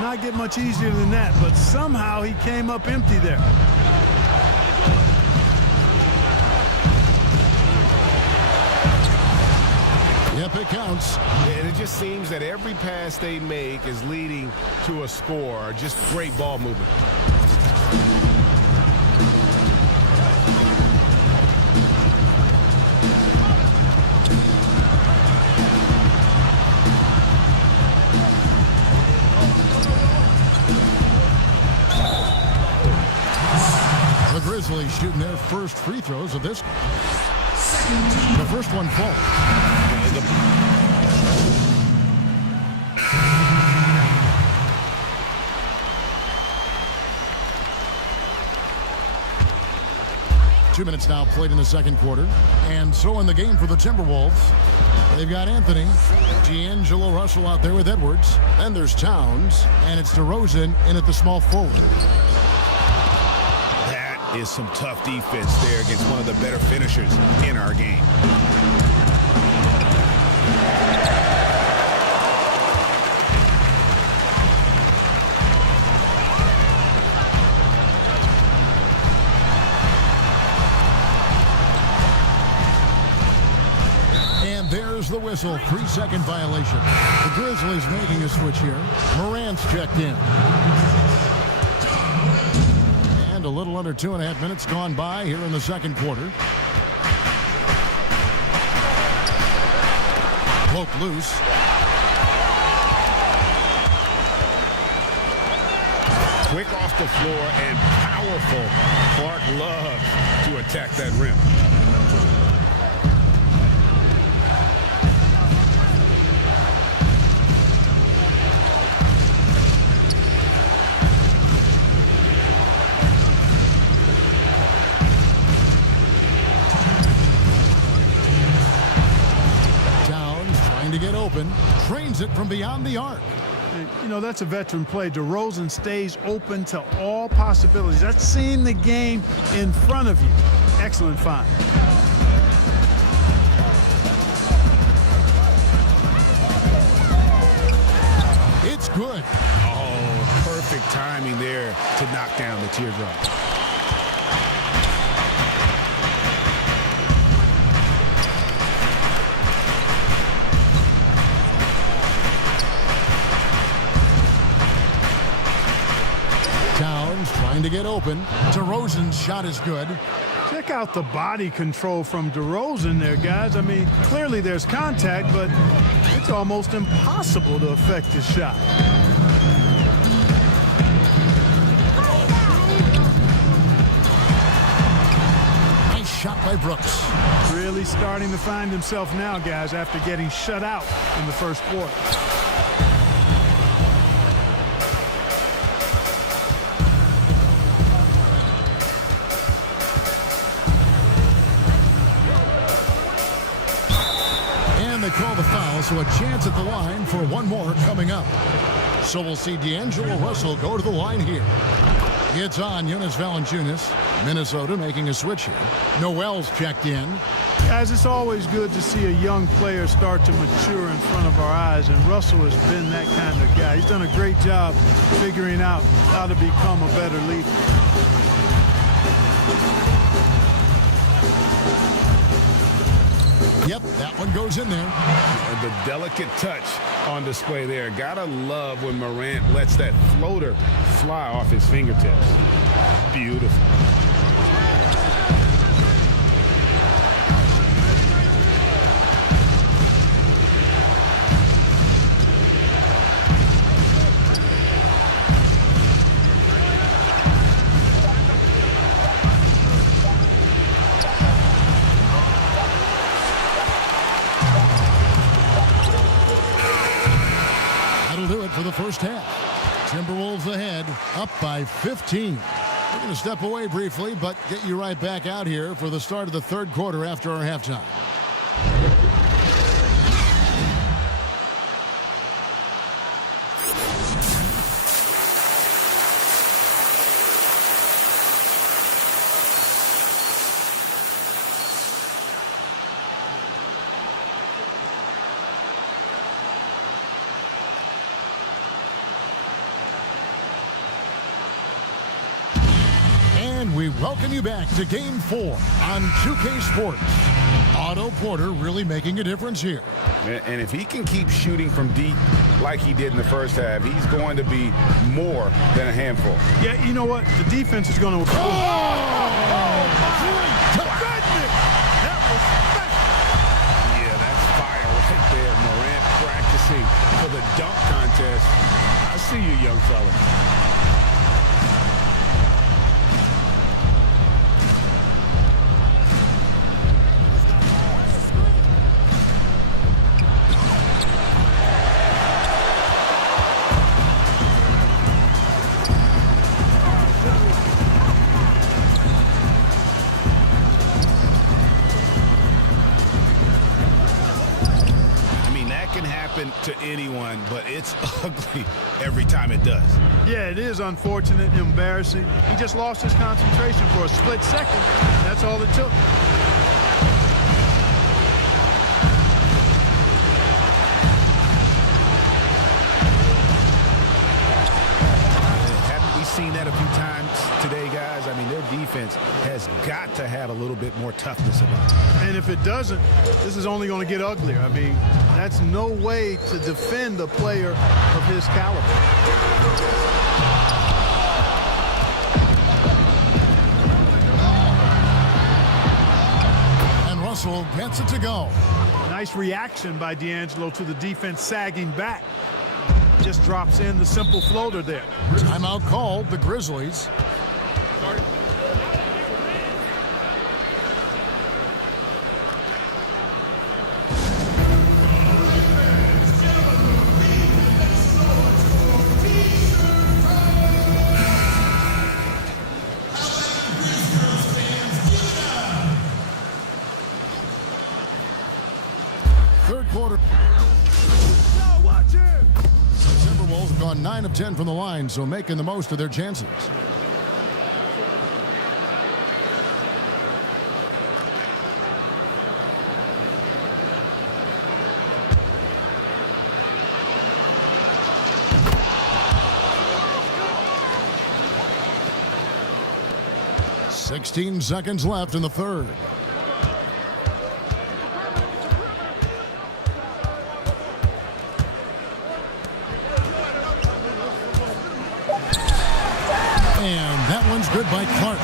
Not get much easier than that, but somehow he came up empty there. Yep, it counts. And it just seems that every pass they make is leading to a score. Just great ball movement. Grizzlies shooting their first free throws of this. The first one falls. 2 minutes now played in the second quarter. And so in the game for the Timberwolves, they've got Anthony, D'Angelo Russell out there with Edwards. Then there's Towns, and it's DeRozan in at the small forward. Is some tough defense there against one of the better finishers in our game. And there's the whistle. 3-second violation. The Grizzlies making a switch here. Morant's checked in. A little under 2.5 minutes gone by here in the second quarter. Poke loose. Quick off the floor and powerful. Clark Love to attack that rim. To get open, trains it from beyond the arc. And, you know, that's a veteran play. DeRozan stays open to all possibilities. That's seeing the game in front of you. Excellent find. It's good. Oh, perfect timing there to knock down the teardrop. Towns trying to get open. DeRozan's shot is good. Check out the body control from DeRozan there, guys. I mean, clearly there's contact, but it's almost impossible to affect his shot. Nice shot by Brooks. Really starting to find himself now, guys, after getting shut out in the first quarter. They call the foul, so a chance at the line for one more coming up. So we'll see D'Angelo Russell go to the line here. It's on Jonas Valanciunas. Minnesota making a switch here. Noel's checked in. Guys, it's always good to see a young player start to mature in front of our eyes, and Russell has been that kind of guy. He's done a great job figuring out how to become a better leader. Yep, that one goes in there. The delicate touch on display there. Gotta love when Morant lets that floater fly off his fingertips. Beautiful. That'll do it for the first half. Timberwolves ahead, up by 15. We're going to step away briefly, but get you right back out here for the start of the third quarter after our halftime. And we welcome you back to Game 4 on 2K Sports. Otto Porter really making a difference here. And if he can keep shooting from deep like he did in the first half, he's going to be more than a handful. Yeah, you know what? The defense is going to... Oh, my goodness! That was special. Yeah, that's fire right there. Morant practicing for the dunk contest. I see you, young fella. To anyone, but it's ugly every time it does. Yeah, it is unfortunate and embarrassing. He just lost his concentration for a split second. That's all it took. Haven't we seen that a few times today, guys? I mean, their defense has got to have a little bit more toughness about it. And if it doesn't, this is only going to get uglier. I mean, that's no way to defend a player of his caliber. And Russell gets it to go. Nice reaction by D'Angelo to the defense sagging back. Just drops in the simple floater there. Timeout called, the Grizzlies. Third quarter. The Timberwolves have gone 9 of 10 from the line, so making the most of their chances. "16 seconds left in the third. And that one's good by Clark.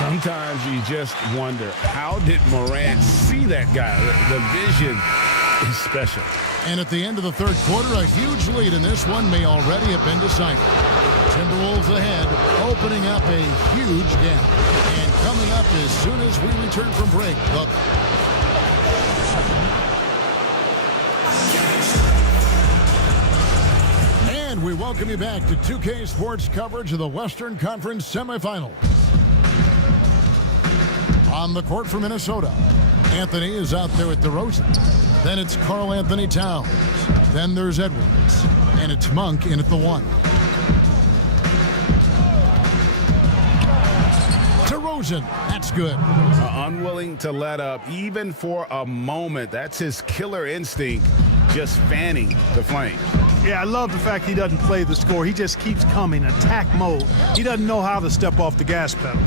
Sometimes you just wonder, how did Morant see that guy? The vision is special. And at the end of the third quarter, a huge lead in this one may already have been decided. Timberwolves ahead, opening up a huge gap. And coming up as soon as we return from break, And we welcome you back to 2K Sports coverage of the Western Conference semifinals. On the court for Minnesota, Anthony is out there at DeRozan. Then it's Karl Anthony Towns. Then there's Edwards. And it's Monk in at the 1. DeRozan, that's good. Unwilling to let up even for a moment. That's his killer instinct, just fanning the flame. Yeah, I love the fact he doesn't play the score. He just keeps coming, attack mode. He doesn't know how to step off the gas pedal.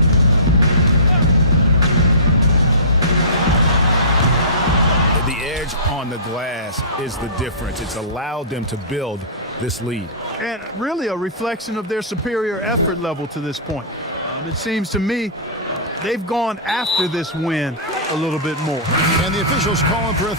The edge on the glass is the difference. It's allowed them to build this lead. And really a reflection of their superior effort level to this point. It seems to me they've gone after this win a little bit more. And the officials calling for a...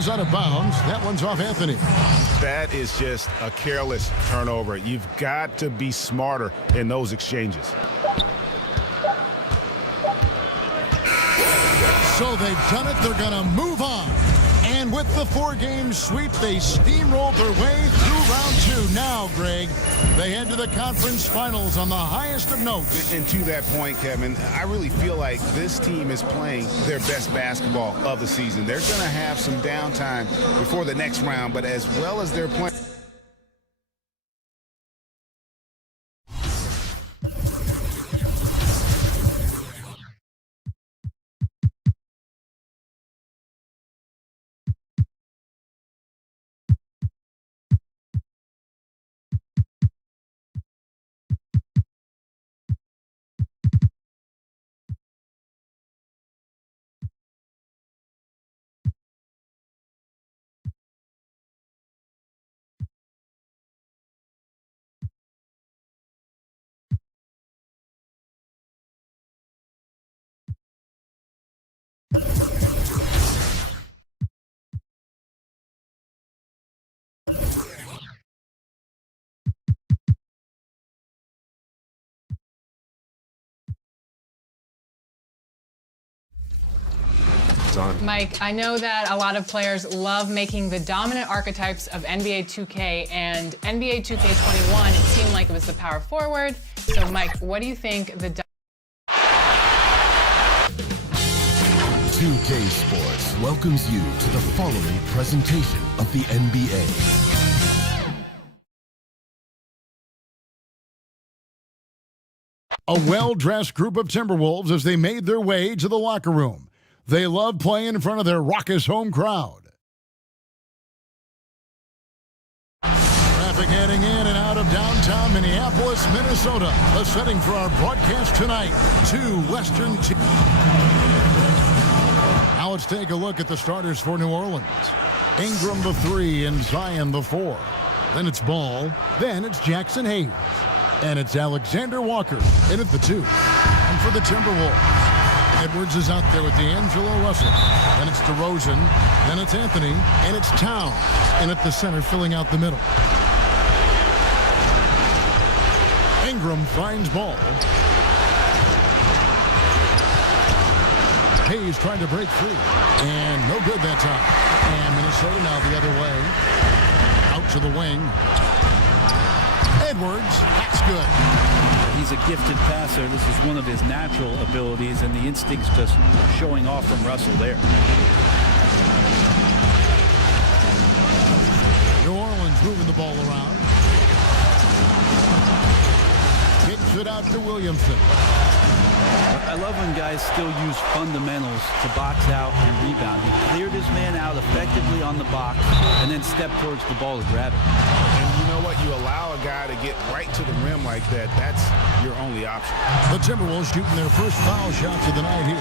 goes out of bounds. That one's off Anthony. That is just a careless turnover. You've got to be smarter in those exchanges. So they've done it. They're going to move on. And with the 4-game sweep, they steamrolled their way through round 2. Now, Greg, they head to the conference finals on the highest of notes. And to that point, Kevin, I really feel like this team is playing their best basketball of the season. They're going to have some downtime before the next round, but as well as they're playing. Mike, I know that a lot of players love making the dominant archetypes of NBA 2K and NBA 2K21. It seemed like it was the power forward. So, Mike, what do you think the 2K Sports welcomes you to the following presentation of the NBA. A well-dressed group of Timberwolves as they made their way to the locker room. They love playing in front of their raucous home crowd. Traffic heading in and out of downtown Minneapolis, Minnesota. The setting for our broadcast tonight. 2 Western teams. Now let's take a look at the starters for New Orleans. Ingram the 3 and Zion the 4. Then it's Ball. Then it's Jackson Hayes. And it's Alexander Walker in at the 2. And for the Timberwolves, Edwards is out there with D'Angelo Russell. Then it's DeRozan. Then it's Anthony. And it's Towns. And at the center, filling out the middle. Ingram finds Ball. Hayes trying to break free. And no good that time. And Minnesota now the other way. Out to the wing. Edwards. That's good. He's a gifted passer. This is one of his natural abilities, and the instinct's just showing off from Russell there. New Orleans moving the ball around. Kicks it out to Williamson. I love when guys still use fundamentals to box out and rebound. He cleared his man out effectively on the box and then stepped towards the ball to grab it. And you know what? You allow a guy to get right to the rim like that. That's your only option. The Timberwolves shooting their first foul shots of the night here.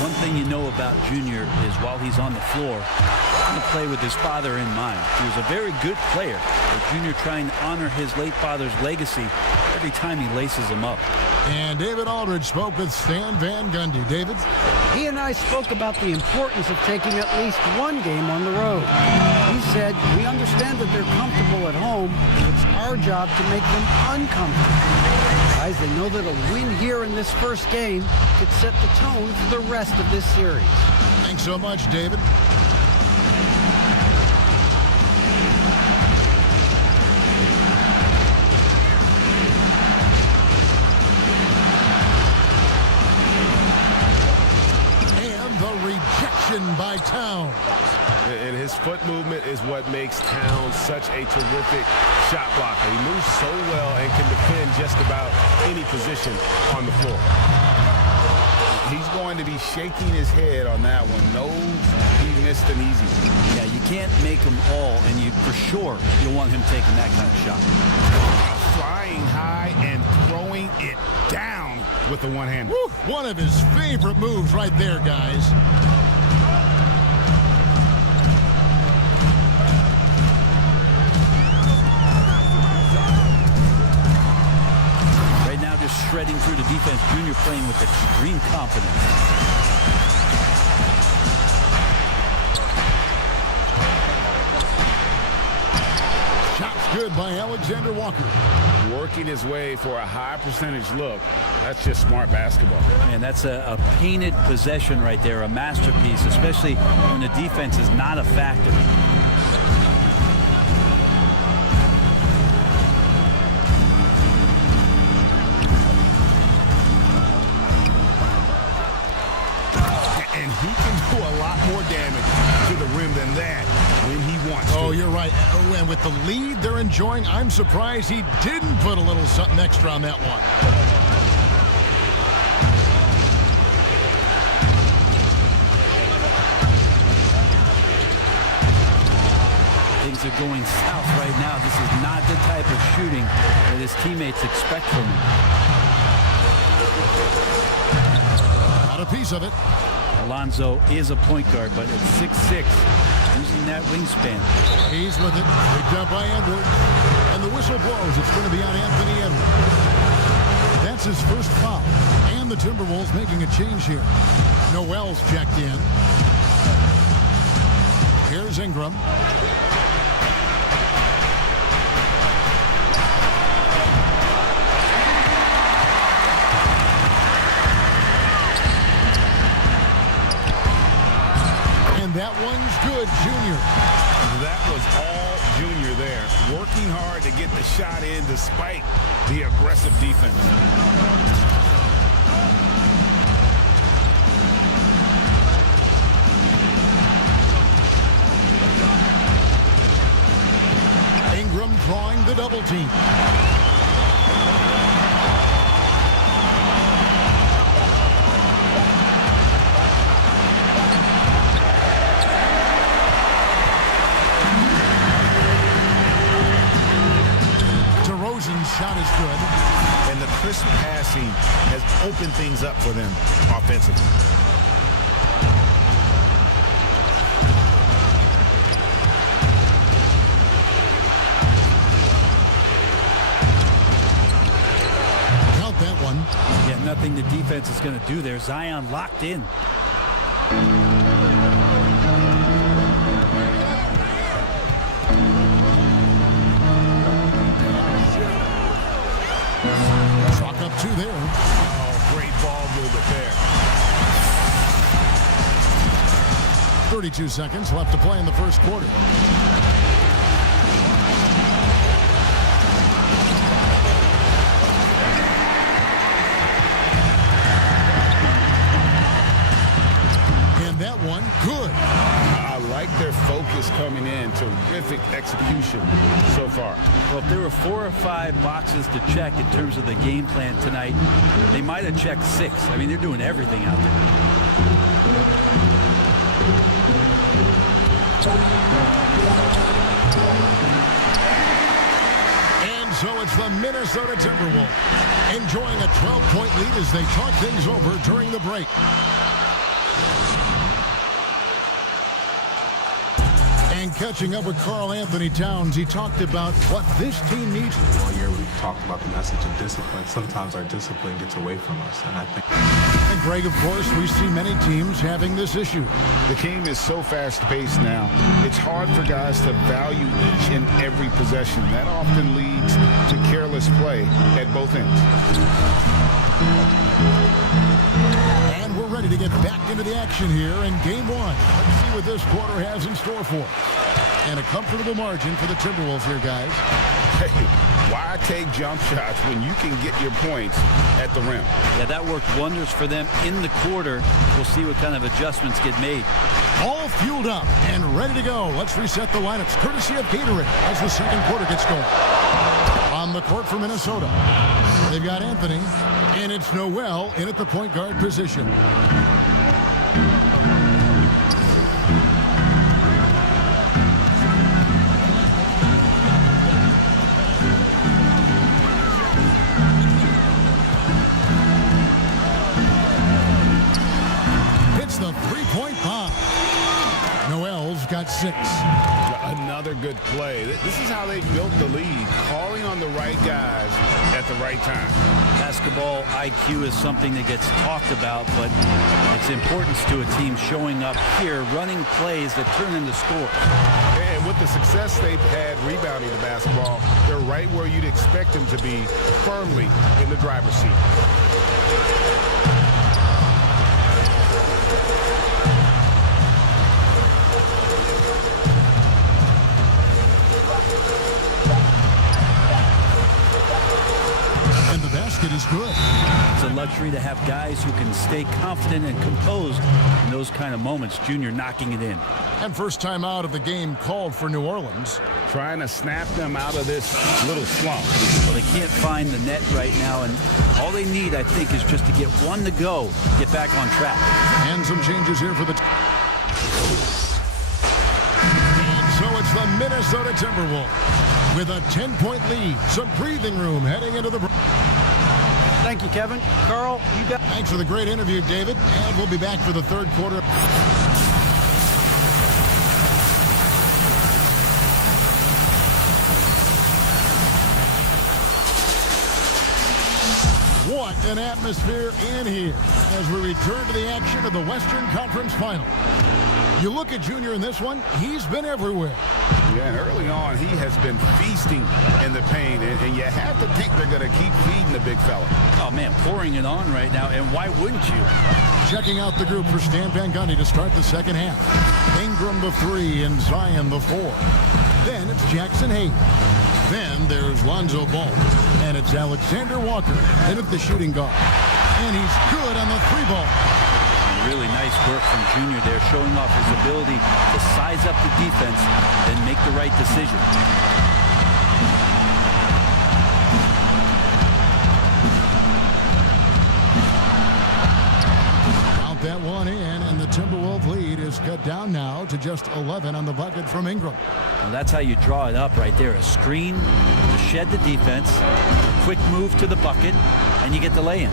One thing you know about Junior is while he's on the floor, he's going to play with his father in mind. He was a very good player, but Junior trying to honor his late father's legacy every time he laces him up. And David Aldridge spoke with Stan Van Gundy. David? He and I spoke about the importance of taking at least one game on the road. He said, we understand that they're comfortable at home, but it's our job to make them uncomfortable. Guys, they know that a win here in this first game could set the tone for the rest of this series. Thanks so much, David. By Towns. And his foot movement is what makes Towns such a terrific shot blocker. He moves so well and can defend just about any position on the floor. He's going to be shaking his head on that one. No, he missed an easy one. Yeah, you can't make them all, and you for sure you'll want him taking that kind of shot. Flying high and throwing it down with the one-hand. One of his favorite moves right there, guys. Shredding through the defense. Junior playing with extreme confidence. good by Alexander Walker. Working his way for a high percentage look. That's just smart basketball. And that's a painted possession right there, a masterpiece, especially when the defense is not a factor. And he can do a lot more damage to the rim than that when he wants to. Oh, you're right. Oh, and with the lead they're enjoying, I'm surprised he didn't put a little something extra on that one. Things are going south right now. This is not the type of shooting that his teammates expect from him. Got a piece of it. Alonzo is a point guard, but at 6'6", using that wingspan. He's with it. Picked up by Edwards. And the whistle blows. It's going to be on Anthony Edwards. That's his first foul. And the Timberwolves making a change here. Noel's checked in. Here's Ingram. That one's good, Junior. That was all Junior there. Working hard to get the shot in despite the aggressive defense. Ingram drawing the double team. Shot is good. And the crisp passing has opened things up for them offensively. Count that one. Yeah, nothing the defense is going to do there. Zion locked in. Two there. Oh, great ball movement there. 32 seconds left to play in the first quarter. And that one, good. I like their focus coming in. Terrific execution so far. Well, if there were 4 or 5 boxes to check in terms of the game plan tonight, they might have checked 6. I mean, they're doing everything out there. And so it's the Minnesota Timberwolves enjoying a 12-point lead as they talk things over during the break. And catching up with Karl Anthony Towns, he talked about what this team needs. All year we've talked about the message of discipline. Sometimes our discipline gets away from us, and I think... And Greg, of course, we see many teams having this issue. The game is so fast-paced now, it's hard for guys to value each and every possession. That often leads to careless play at both ends. And we're ready to get back into the action here in Game 1. Let's see what this quarter has in store for us. And a comfortable margin for the Timberwolves here, guys. Hey, why take jump shots when you can get your points at the rim? Yeah, that worked wonders for them in the quarter. We'll see what kind of adjustments get made. All fueled up and ready to go. Let's reset the lineups courtesy of Gatorade as the second quarter gets going. On the court for Minnesota, they've got Anthony, and it's Noel in at the point guard position. It's the three-point bomb. Noel's got 6. Another good play. This is how they built the lead, calling on the right guys at the right time. Basketball IQ is something that gets talked about, but its importance to a team showing up here, running plays that turn into scores. And And with the success they've had rebounding the basketball, they're right where you'd expect them to be, firmly in the driver's seat. And the basket is good. It's a luxury to have guys who can stay confident and composed in those kind of moments. Junior knocking it in. And first time out of the game called for New Orleans. Trying to snap them out of this little slump. Well, they can't find the net right now, and all they need, I think, is just to get one to go, get back on track. And some changes here for the... And so it's the Minnesota Timberwolves with a 10-point lead. Some breathing room heading into the... Thank you, Kevin. Carl, you got... Thanks for the great interview, David. And we'll be back for the third quarter. What an atmosphere in here as we return to the action of the Western Conference Final. You look at Junior in this one, he's been everywhere. Yeah, and early on, he has been feasting in the paint, and you have to think they're going to keep feeding the big fella. Oh, man, pouring it on right now, and why wouldn't you? Checking out the group for Stan Van Gundy to start the second half. Ingram the 3 and Zion the 4. Then it's Jackson Hayes. Then there's Lonzo Ball. And it's Alexander Walker in at the shooting guard. And he's good on the 3-ball. Really nice work from Junior there, showing off his ability to size up the defense and make the right decision. Count that one in, and the Timberwolves lead is cut down now to just 11 on the bucket from Ingram. Well, that's how you draw it up right there. A screen to shed the defense, a quick move to the bucket, and you get the lay-in.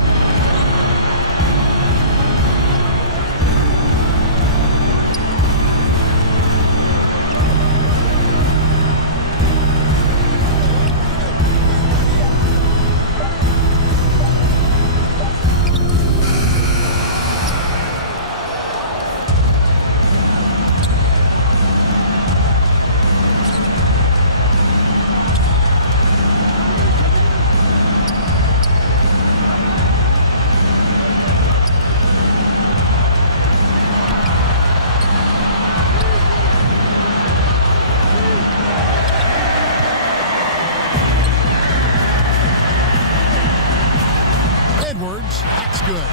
That's good.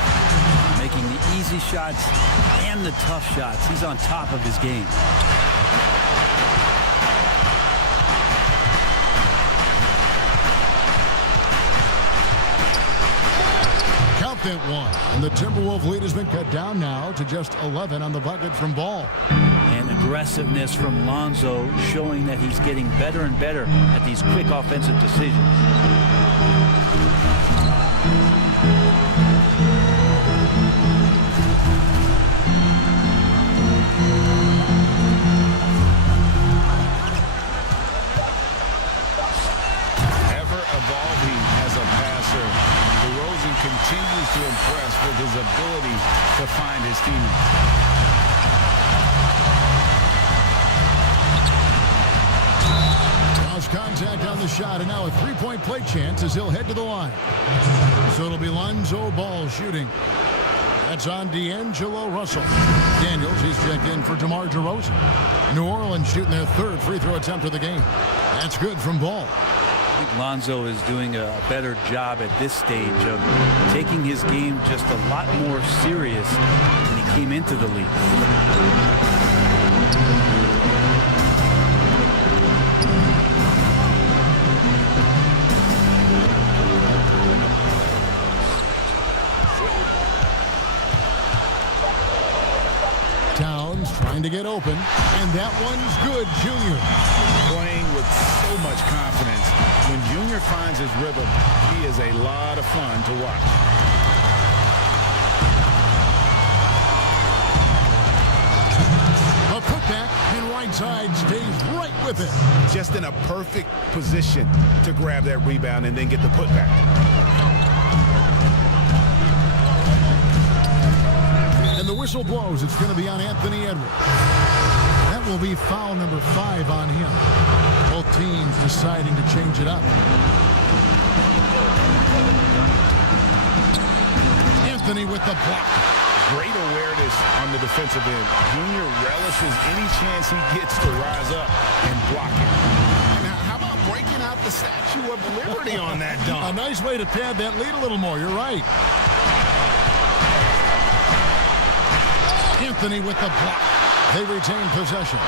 Making the easy shots and the tough shots. He's on top of his game. Count that one. And the Timberwolves lead has been cut down now to just 11 on the bucket from Ball. And aggressiveness from Lonzo, showing that he's getting better and better at these quick offensive decisions. Ever-evolving as a passer, DeRozan continues to impress with his ability to find his teammates. Contact on the shot, and now a three-point play chance as he'll head to the line. So it'll be Lonzo Ball shooting. That's on D'Angelo Russell. Daniels, he's checked in for DeMar DeRozan. New Orleans shooting their third free throw attempt of the game. That's good from Ball. I think Lonzo is doing a better job at this stage of taking his game just a lot more serious than he came into the league. Trying to get open, and that one's good, Junior. Playing with so much confidence. When Junior finds his rhythm, he is a lot of fun to watch. A putback, and right side stays right with it. Just in a perfect position to grab that rebound and then get the putback. And the whistle blows. It's going to be on Anthony Edwards. That will be foul number 5 on him. Both teams deciding to change it up. Anthony with the block. Great awareness on the defensive end. Junior relishes any chance he gets to rise up and block it. Now, how about breaking out the Statue of Liberty on that dunk? A nice way to pad that lead a little more. You're right. Anthony with the block. They retain possession.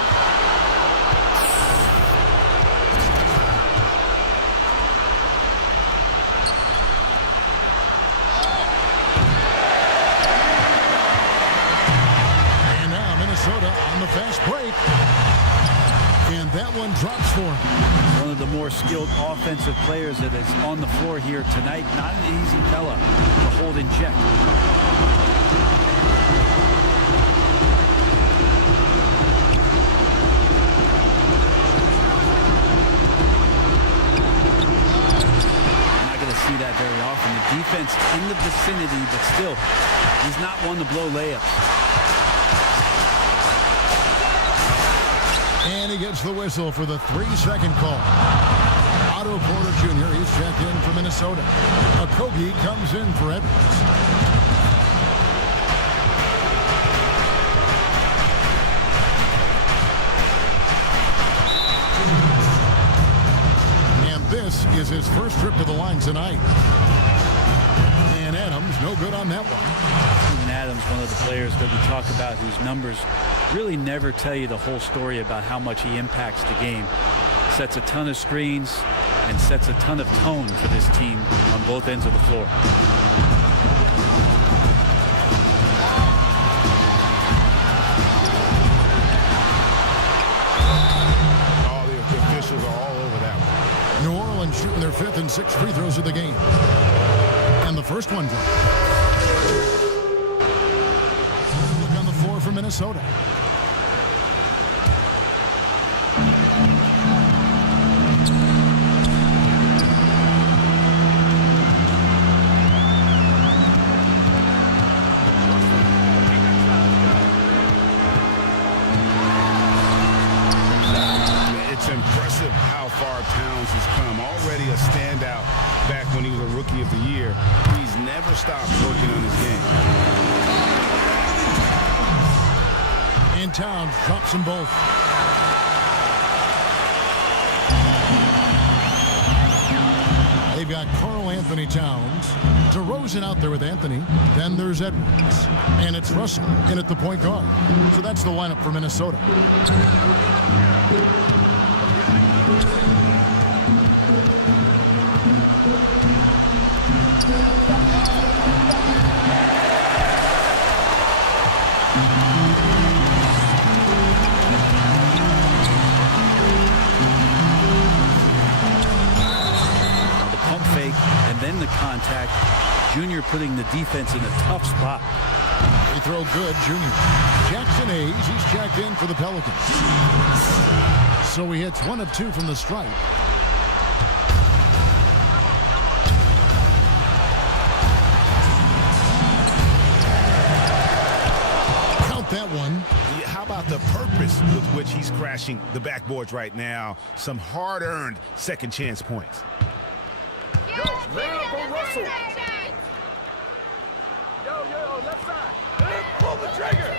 And now Minnesota on the fast break. And that one drops for him. One of the more skilled offensive players that is on the floor here tonight. Not an easy fella to hold in check. See that very often. The defense in the vicinity, but still, he's not one to blow layups. And he gets the whistle for the 3-second call. Otto Porter Jr. He's checked in for Minnesota. Okogie comes in for Edwards. This is his first trip to the line tonight. And Adams, no good on that one. Even Adams, one of the players that we talk about whose numbers really never tell you the whole story about how much he impacts the game. Sets a ton of screens and sets a ton of tone for this team on both ends of the floor. All the officials are all over that one. New Orleans shooting their 5th and 6th free throws of the game. And the first one dropped. Look on the floor for Minnesota. It's impressive how far Towns has come. Already a standout back when he was a Rookie of the Year. He's never stopped working on his game. And Towns drops them both. They've got Karl Anthony Towns, DeRozan out there with Anthony. Then there's Edwards. And it's Russell in at the point guard. So that's the lineup for Minnesota. And then the contact. Junior putting the defense in a tough spot. They throw good, Junior. Jackson Hayes, he's checked in for the Pelicans. So he hits 1 of 2 from the stripe. Count that one. How about the purpose with which he's crashing the backboards right now? Some hard-earned second chance points. Lay up on Russell. Yo, left side. Pull the trigger.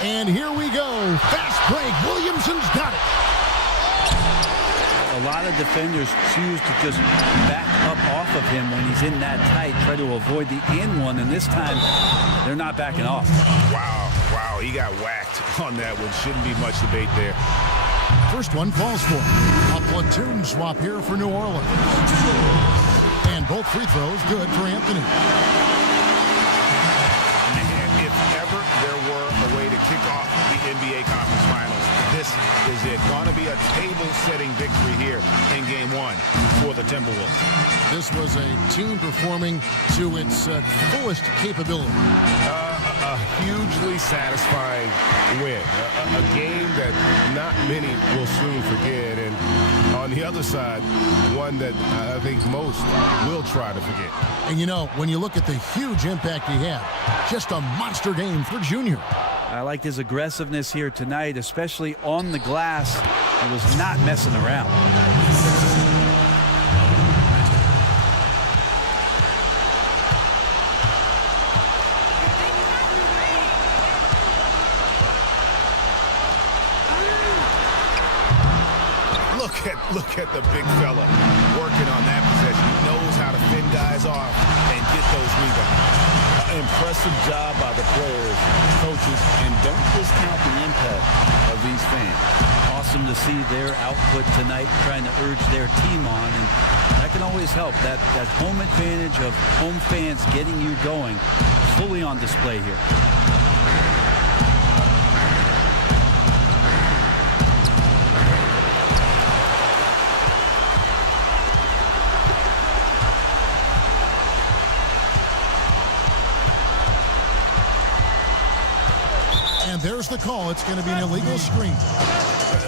And here we go. Fast break. Williamson's got it. A lot of defenders choose to just back up off of him when he's in that tight, try to avoid the and one, and this time they're not backing off. Wow, he got whacked on that one. Shouldn't be much debate there. First one falls for him. A platoon swap here for New Orleans. And both free throws good for Anthony. And if ever there were a way to kick off the NBA Conference Finals, this is it. Going to be a table-setting victory here in Game 1 for the Timberwolves. This was a team performing to its fullest capability. A hugely satisfying win. A game that not many will soon forget. And on the other side, one that I think most will try to forget. And you know, when you look at the huge impact he had, just a monster game for Junior. I liked his aggressiveness here tonight, especially on the glass. He was not messing around. Look at the big fella working on that possession. He knows how to fend guys off and get those rebounds. Impressive job by the players, coaches, and don't discount the impact of these fans. Awesome to see their output tonight, trying to urge their team on, and that can always help. That home advantage of home fans getting you going, fully on display here. And there's the call. It's going to be an illegal screen.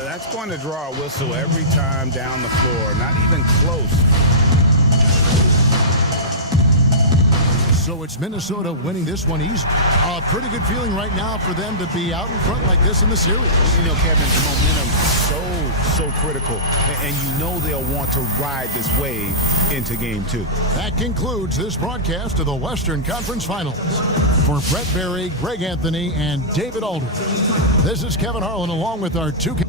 That's going to draw a whistle every time down the floor. Not even close. So it's Minnesota winning this one easy. A pretty good feeling right now for them to be out in front like this in the series. You know, Kevin, momentum so critical. And you know they'll want to ride this wave into game 2. That concludes this broadcast of the Western Conference Finals. For Brett Berry, Greg Anthony, and David Aldridge, this is Kevin Harlan along with our 2K.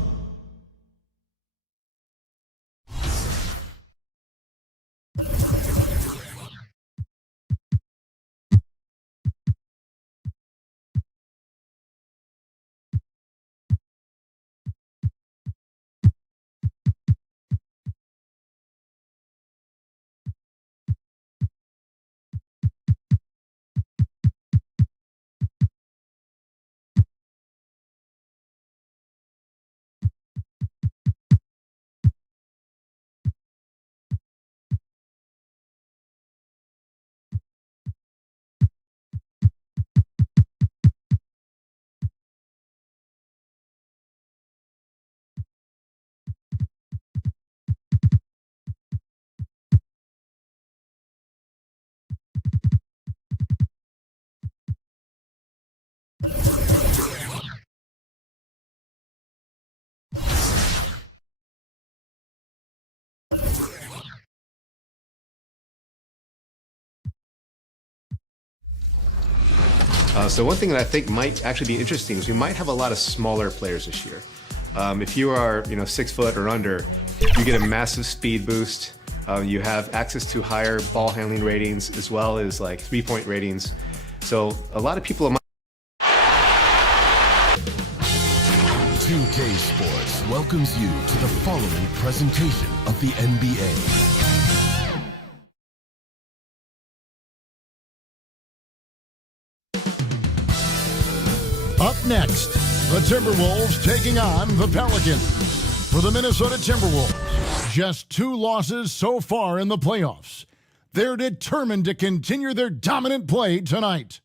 So one thing that I think might actually be interesting is we might have a lot of smaller players this year. If you are 6 foot or under, you get a massive speed boost. You have access to higher ball handling ratings as well as like 3-point ratings. So a lot of people are 2K Sports welcomes you to the following presentation of the NBA. Up next, the Timberwolves taking on the Pelicans. For the Minnesota Timberwolves, just 2 losses so far in the playoffs. They're determined to continue their dominant play tonight.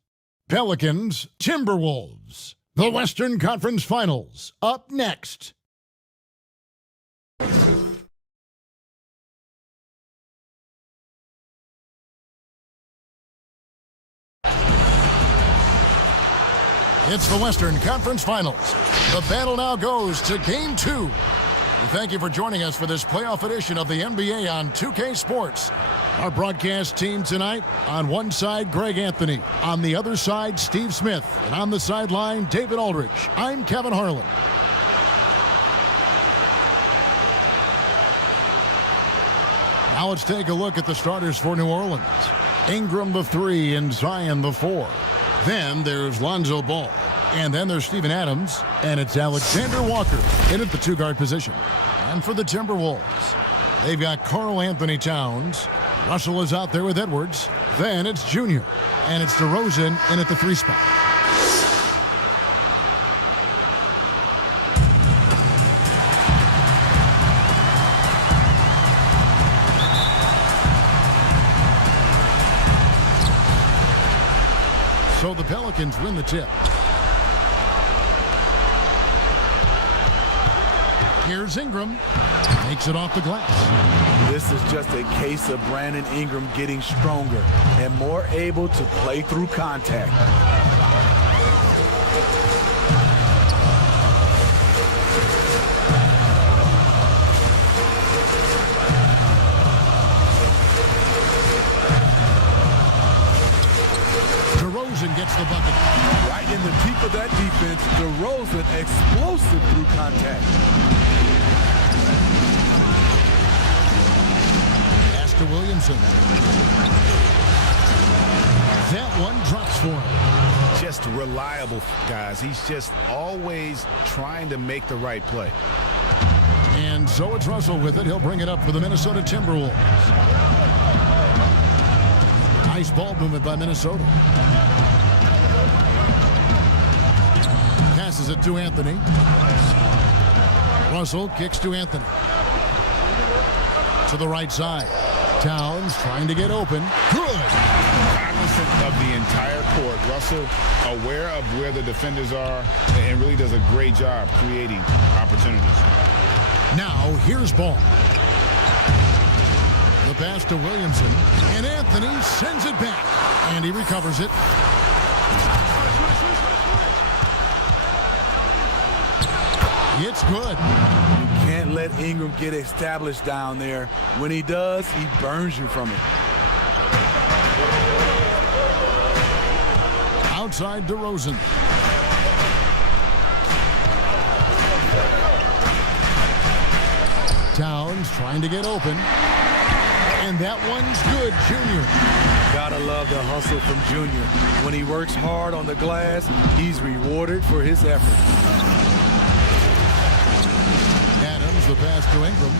Pelicans, Timberwolves. The Western Conference Finals, up next. It's the Western Conference Finals. The battle now goes to Game 2. We thank you for joining us for this playoff edition of the NBA on 2K Sports. Our broadcast team tonight, on one side, Greg Anthony. On the other side, Steve Smith. And on the sideline, David Aldridge. I'm Kevin Harlan. Now let's take a look at the starters for New Orleans. Ingram the 3 and Zion the 4. Then there's Lonzo Ball. And then there's Steven Adams. And it's Alexander Walker in at the 2-guard position. And for the Timberwolves, they've got Karl Anthony Towns. Russell is out there with Edwards. Then it's Junior. And it's DeRozan in at the 3 spot. So the Pelicans win the tip. Here's Ingram. Makes it off the glass. This is just a case of Brandon Ingram getting stronger and more able to play through contact. DeRozan gets the bucket. Right in the teeth of that defense, DeRozan explosive through contact. Pass to Williamson. That one drops for him. Just reliable, guys. He's just always trying to make the right play. And so it's Russell with it. He'll bring it up for the Minnesota Timberwolves. Nice ball movement by Minnesota. Passes it to Anthony. Russell kicks to Anthony. To the right side. Towns trying to get open. Good. Cognizant of the entire court. Russell aware of where the defenders are and really does a great job creating opportunities. Now here's ball. The pass to Williamson. And Anthony sends it back. And he recovers it. It's good. You can't let Ingram get established down there. When he does, he burns you from it. Outside DeRozan. Towns trying to get open. And that one's good, Junior. Gotta love the hustle from Junior. When he works hard on the glass, he's rewarded for his effort. Adams, the pass to Ingram.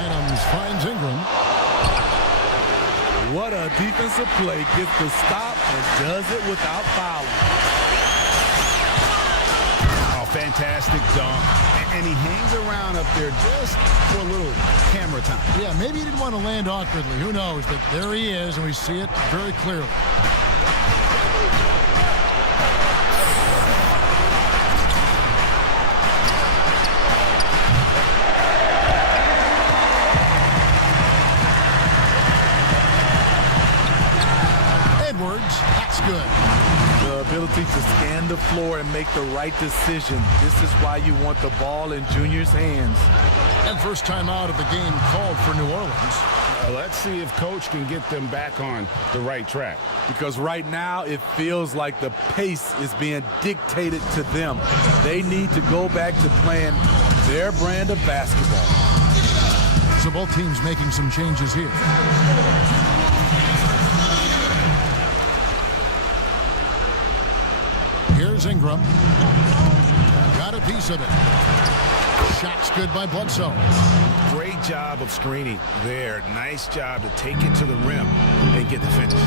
Adams finds Ingram. What a defensive play. Gets the stop and does it without fouling. Oh, fantastic dunk. And he hangs around up there just for a little camera time. Yeah, maybe he didn't want to land awkwardly. Who knows? But there he is, and we see it very clearly. Edwards, that's good. The ability to scan the floor and make the right decision. This is why you want the ball in Junior's hands. And first time out of the game called for New Orleans. Let's see if Coach can get them back on the right track. Because right now it feels like the pace is being dictated to them. They need to go back to playing their brand of basketball. So both teams making some changes here. Here's Ingram. Got a piece of it. Shot's good by Bledsoe. Great job of screening there. Nice job to take it to the rim and get the finish.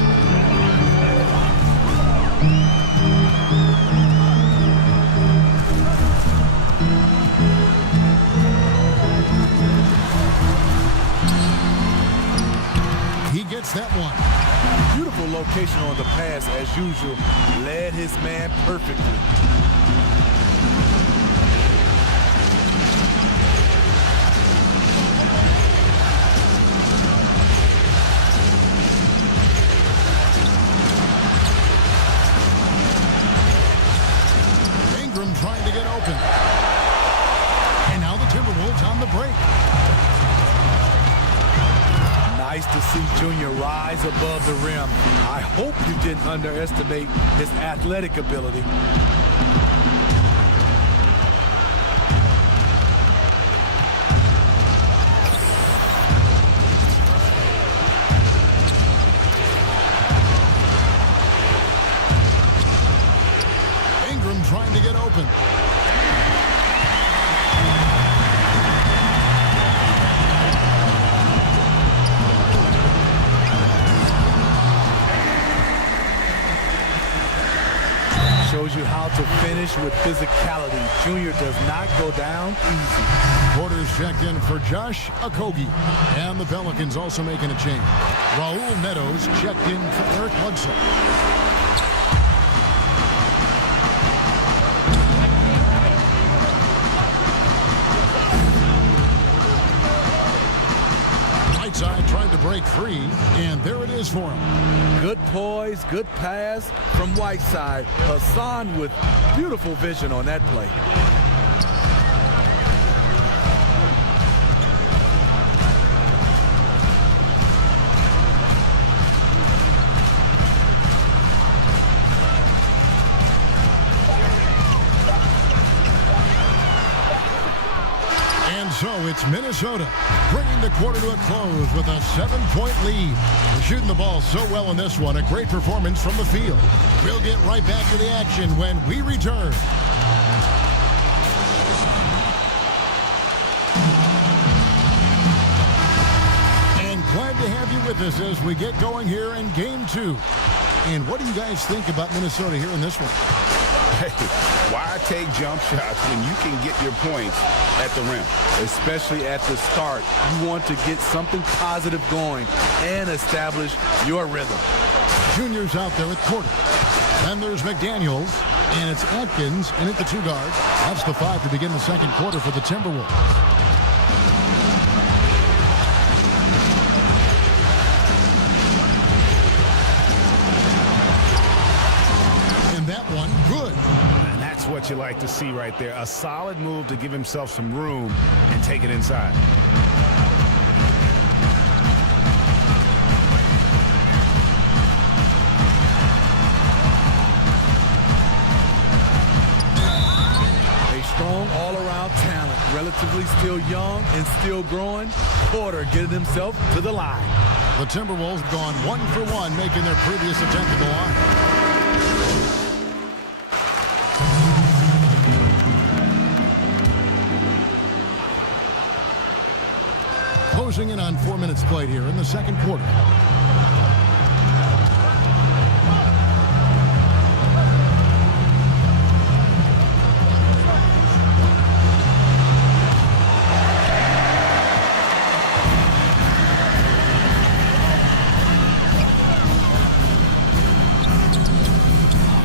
He gets that one. Beautiful location on the pass as usual. Led his man perfectly. Ingram trying to get open. And now the Timberwolves on the break. Nice to see Junior rise above the rim. I hope you didn't underestimate his athletic ability. Ingram trying to get open. Shows you how to finish with physicality. Junior does not go down easy. Porter's checked in for Josh Okogie. And the Pelicans also making a change. Raul Netos checked in for Eric Bledsoe. tried to break free, and there it is for him. Good poise, good pass from Whiteside. Hassan with beautiful vision on that play. So it's Minnesota bringing the quarter to a close with a 7-point lead. They're shooting the ball so well in this one. A great performance from the field. We'll get right back to the action when we return. And glad to have you with us as we get going here in game 2. And what do you guys think about Minnesota here in this one? Hey, why take jump shots when you can get your points at the rim? Especially at the start. You want to get something positive going and establish your rhythm. Junior's out there at quarter. Then there's McDaniels, and it's Atkins in at the 2 guard. That's the 5 to begin the second quarter for the Timberwolves. What you like to see right there. A solid move to give himself some room and take it inside. A strong all-around talent, relatively still young and still growing. Porter getting himself to the line. The Timberwolves gone 1 for 1, making their previous attempt at the line. Closing in on 4 minutes played here in the second quarter.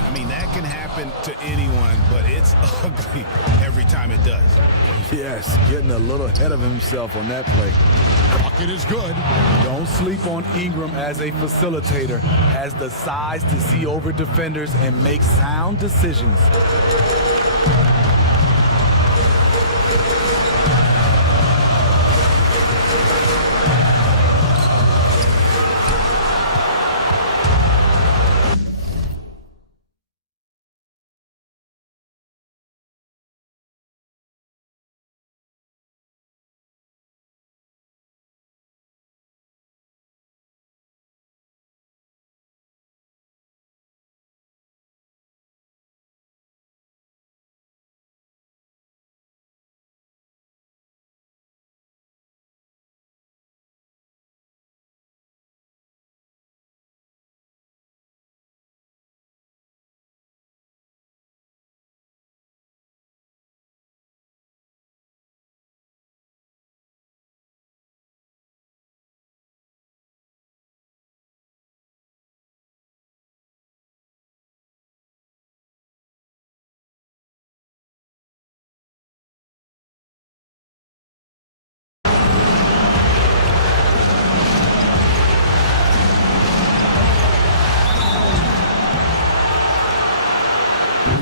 I mean, that can happen to anyone, but it's ugly every time it does. Yes, getting a little ahead of himself on that play. Bucket is good. Don't sleep on Ingram as a facilitator. Has the size to see over defenders and make sound decisions.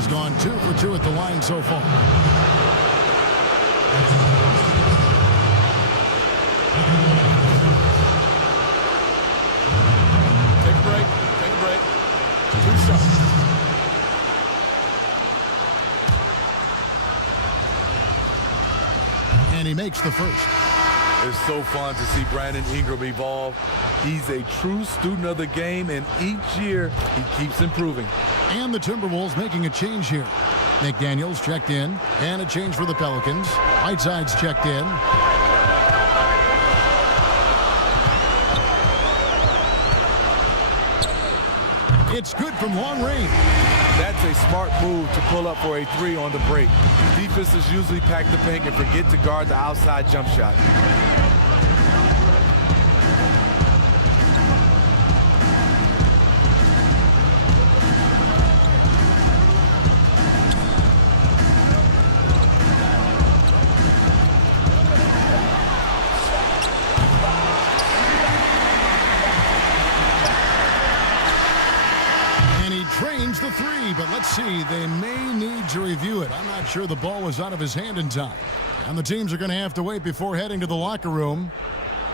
Gone 2 for 2 at the line so far. Take a break. Take a break. 2 shots. And he makes the first. It's so fun to see Brandon Ingram evolve. He's a true student of the game, and each year he keeps improving. And the Timberwolves making a change here. McDaniels checked in, and a change for the Pelicans. Whiteside's checked in. It's good from long range. That's a smart move to pull up for a 3 on the break. Defenses usually pack the paint and forget to guard the outside jump shot. Let's see. They may need to review it. I'm not sure the ball was out of his hand in time. And the teams are going to have to wait before heading to the locker room.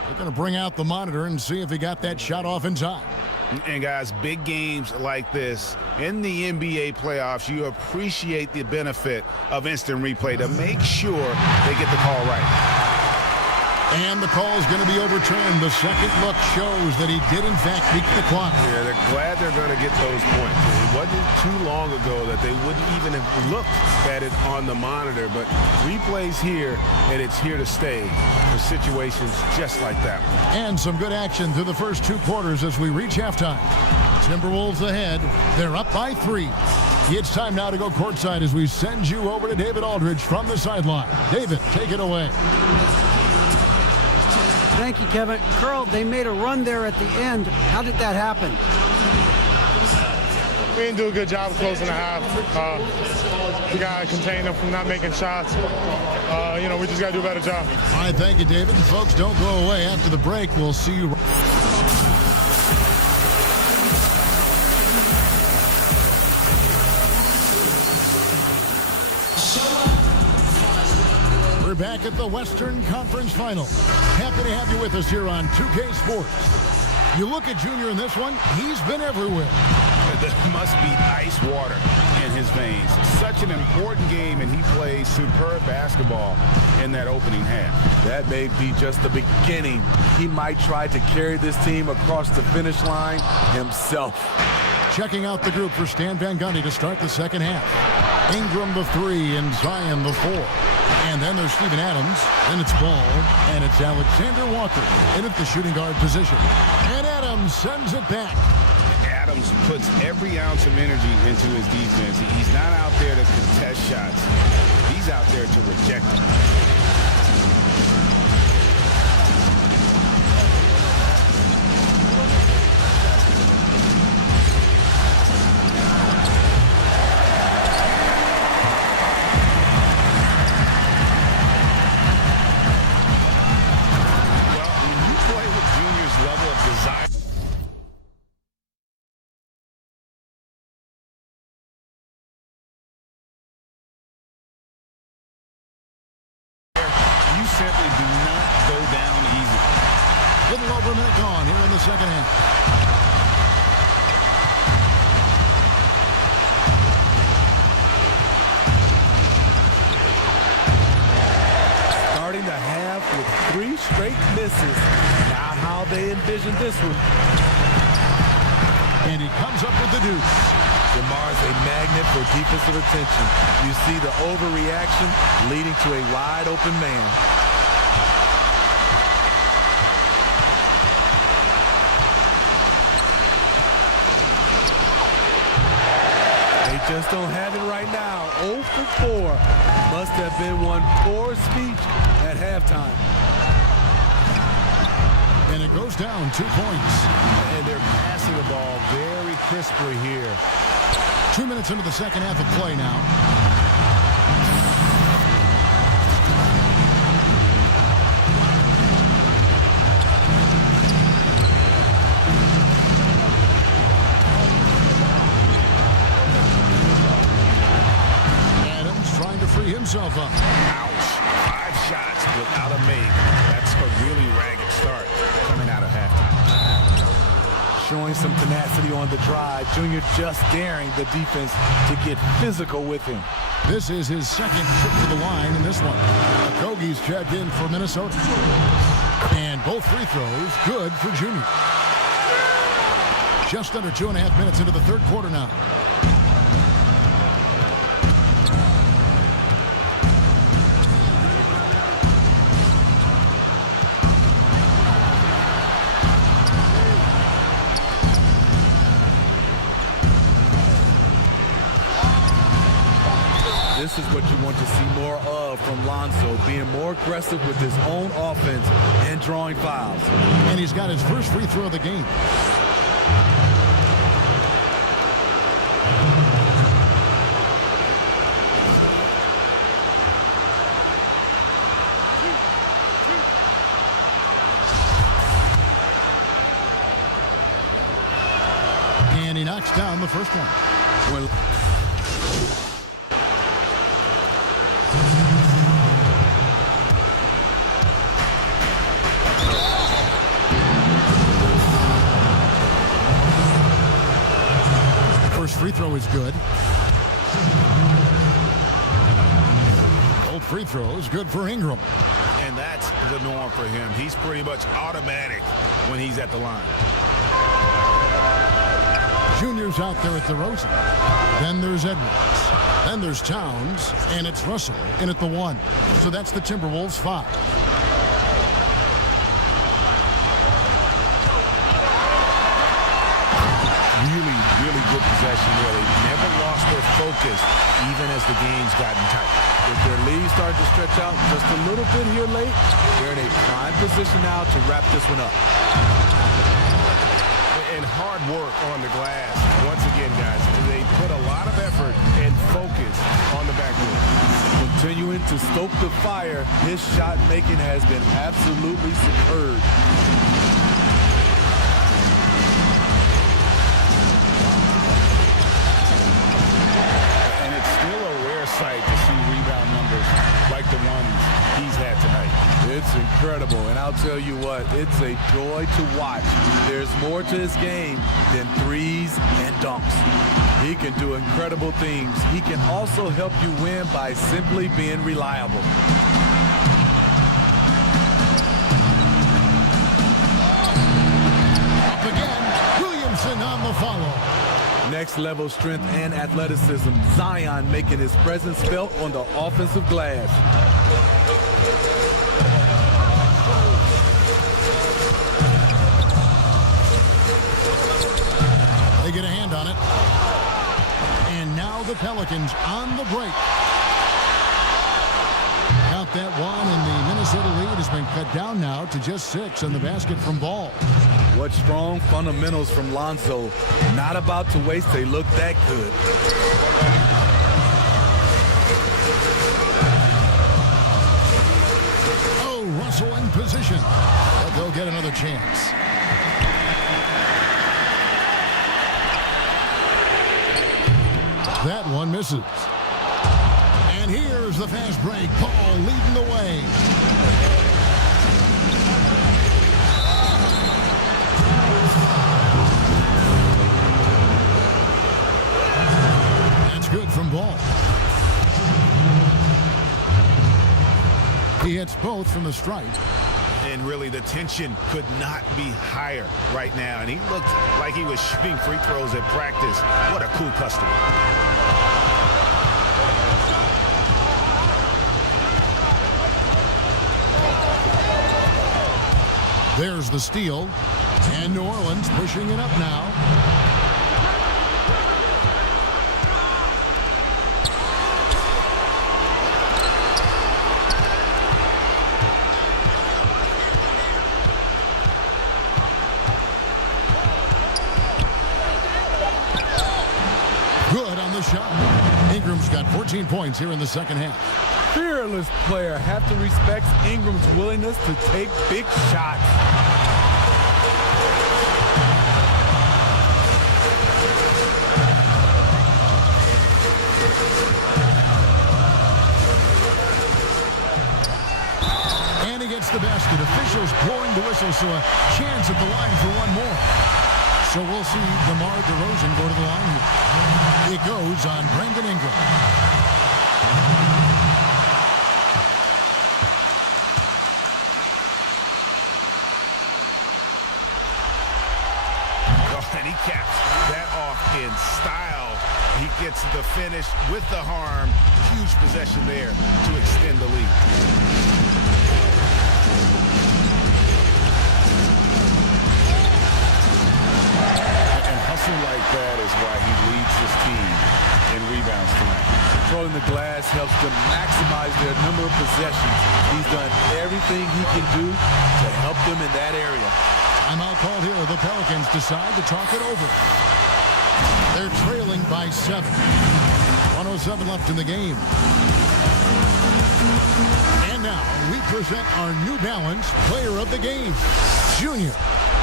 They're going to bring out the monitor and see if he got that shot off in time. And guys, big games like this in the NBA playoffs, you appreciate the benefit of instant replay to make sure they get the call right. And the call is going to be overturned. The second look shows that he did, in fact, beat the clock. Yeah, they're glad they're going to get those points. It wasn't too long ago that they wouldn't even have looked at it on the monitor, but replays here, and it's here to stay for situations just like that one. And some good action through the first 2 quarters as we reach halftime. Timberwolves ahead. They're up by 3. It's time now to go courtside as we send you over to David Aldridge from the sideline. David, take it away. Thank you, Kevin. Carl, they made a run there at the end. How did that happen? We didn't do a good job of closing the half. We got to contain them from not making shots. We just got to do a better job. All right, thank you, David. Folks, don't go away. After the break, we'll see you. We're back at the Western Conference Final. Happy to have you with us here on 2K Sports. You look at Junior in this one, he's been everywhere. There must be ice water in his veins. Such an important game, and he plays superb basketball in that opening half. That may be just the beginning. He might try to carry this team across the finish line himself. Checking out the group for Stan Van Gundy to start the second half. Ingram the 3 and Zion the 4. And then there's Steven Adams. Then it's Ball. And it's Alexander Walker in at the shooting guard position. And Adams sends it back. Adams puts every ounce of energy into his defense. He's not out there to contest shots. He's out there to reject them. Simply do not go down easy. Little over a minute gone here in the second half. Starting the half with 3 straight misses. Now how they envision this one. And he comes up with the deuce. DeMar's a magnet for defensive attention. You see the overreaction leading to a wide open man. Just don't have it right now. 0 for 4. Must have been one poor speech at halftime. And it goes down 2 points. And they're passing the ball very crisply here. 2 minutes into the second half of play now. Himself up. Ouch. 5 shots without a make. That's a really ragged start coming out of halftime. Showing some tenacity on the drive. Junior just daring the defense to get physical with him. This is his second trip to the line in this one. Okogie's checked in for Minnesota. And both free throws good for Junior. Just under 2.5 minutes into the third quarter now. This is what you want to see more of from Lonzo, being more aggressive with his own offense and drawing fouls. And he's got his first free throw of the game. And he knocks down the first one. throw is good. Both free throws good for Ingram. And that's the norm for him. He's pretty much automatic when he's at the line. Junior's out there at DeRozan. Then there's Edwards. Then there's Towns. And it's Russell in at the 1. So that's the Timberwolves 5. Really good possession there. They never lost their focus even as the game's gotten tight. If their lead started to stretch out just a little bit here late, they're in a prime position now to wrap this one up. And hard work on the glass. Once again, guys, they put a lot of effort and focus on the backboard. Continuing to stoke the fire, his shot making has been absolutely superb. And it's still a rare sight to see rebound numbers like the ones he's had tonight. It's incredible, and I'll tell you what, it's a joy to watch. There's more to his game than threes and dunks. He can do incredible things. He can also help you win by simply being reliable. Up again, Williamson on the follow. Next level strength and athleticism. Zion making his presence felt on the offensive glass. They get a hand on it. And now the Pelicans on the break. Count that one, and the Minnesota lead has been cut down now to just 6 on the basket from Ball. What strong fundamentals from Lonzo. Not about to waste. They look that good. Oh, Russell in position. But they'll get another chance. That one misses. And here's the fast break. Paul leading the way. That's good from Ball. He hits both from the stripe. And really, the tension could not be higher right now. And he looked like he was shooting free throws at practice. What a cool customer. There's the steal. And New Orleans pushing it up now. Good on the shot. Ingram's got 14 points here in the second half. Fearless player. Have to respect Ingram's willingness to take big shots. And he gets the basket. Officials blowing the whistle, so a chance at the line for one more. So we'll see DeMar DeRozan go to the line here. It goes on Brandon Ingram. And he caps that off in style. He gets the finish with the harm. Huge possession there to extend the lead. And hustle like that is why he leads his team in rebounds tonight. Controlling the glass helps them maximize their number of possessions. He's done everything he can do to help them in that area. Timeout called here. The Pelicans decide to talk it over. They're trailing by 7. 107 left in the game. And now we present our New Balance Player of the Game, Junior.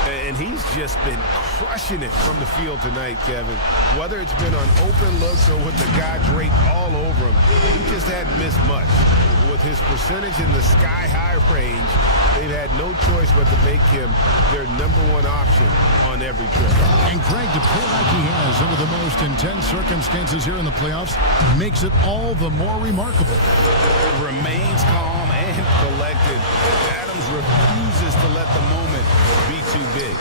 And he's just been crushing it from the field tonight, Kevin. Whether it's been on open looks or with the guy draped all over him, he just hadn't missed much. With his percentage in the sky-high range, they've had no choice but to make him their #1 option on every trip. And Greg, to play like he has under the most intense circumstances here in the playoffs makes it all the more remarkable. Remains calm and collected. Adams refuses to let the moment be too big.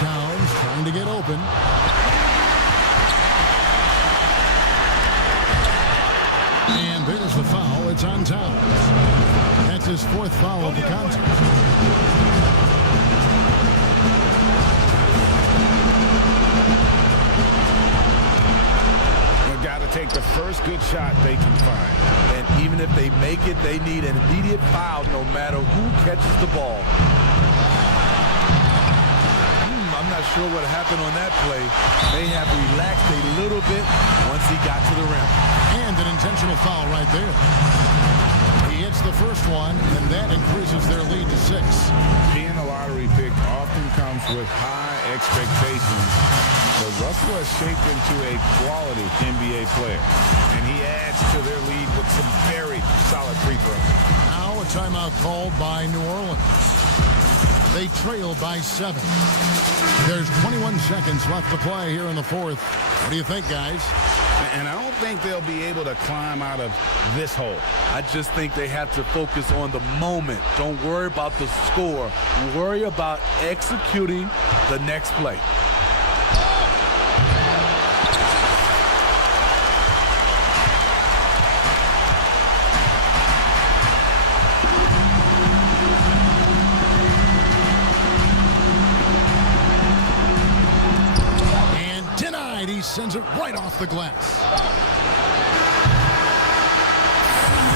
Towns trying to get open. And there's the foul. It's on Towns. That's his 4th foul of the contest. They've got to take the first good shot they can find. And even if they make it, they need an immediate foul no matter who catches the ball. I'm not sure what happened on that play. May have relaxed a little bit once he got to the rim. And an intentional foul right there. He hits the first one, and that increases their lead to 6. Being a lottery pick often comes with high expectations, but Russell has shaped into a quality NBA player, and he adds to their lead with some very solid free throws. Now a timeout called by New Orleans. They trail by 7. There's 21 seconds left to play here in the 4th. What do you think, guys? And I don't think they'll be able to climb out of this hole. I just think they have to focus on the moment. Don't worry about the score. Worry about executing the next play. He sends it right off the glass.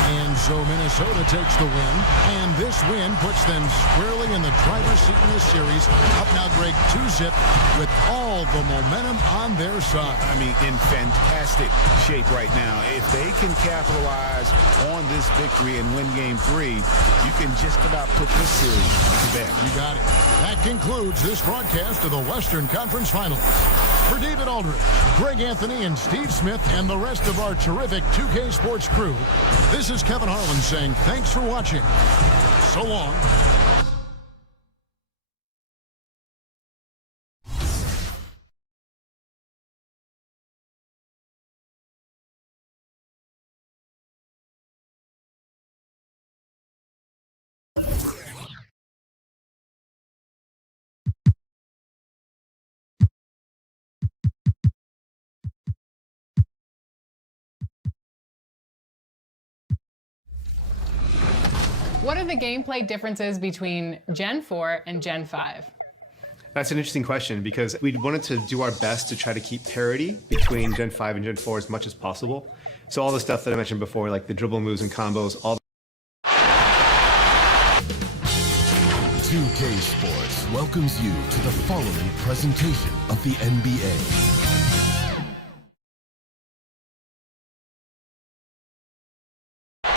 And so Minnesota takes the win, and this win puts them squarely in the driver's seat in this series. Up now, Greg, 2-zip with all the momentum on their side. I mean, in fantastic shape right now. If they can capitalize on this victory and win Game 3, you can just about put this series to bed. You got it. That concludes this broadcast of the Western Conference Finals. For David Aldridge, Greg Anthony, and Steve Smith, and the rest of our terrific 2K Sports crew, this is Kevin Harlan saying thanks for watching. So long. What are the gameplay differences between Gen 4 and Gen 5? That's an interesting question because we wanted to do our best to try to keep parity between Gen 5 and Gen 4 as much as possible. So all the stuff that I mentioned before, like the dribble moves and combos, all 2K Sports welcomes you to the following presentation of the NBA.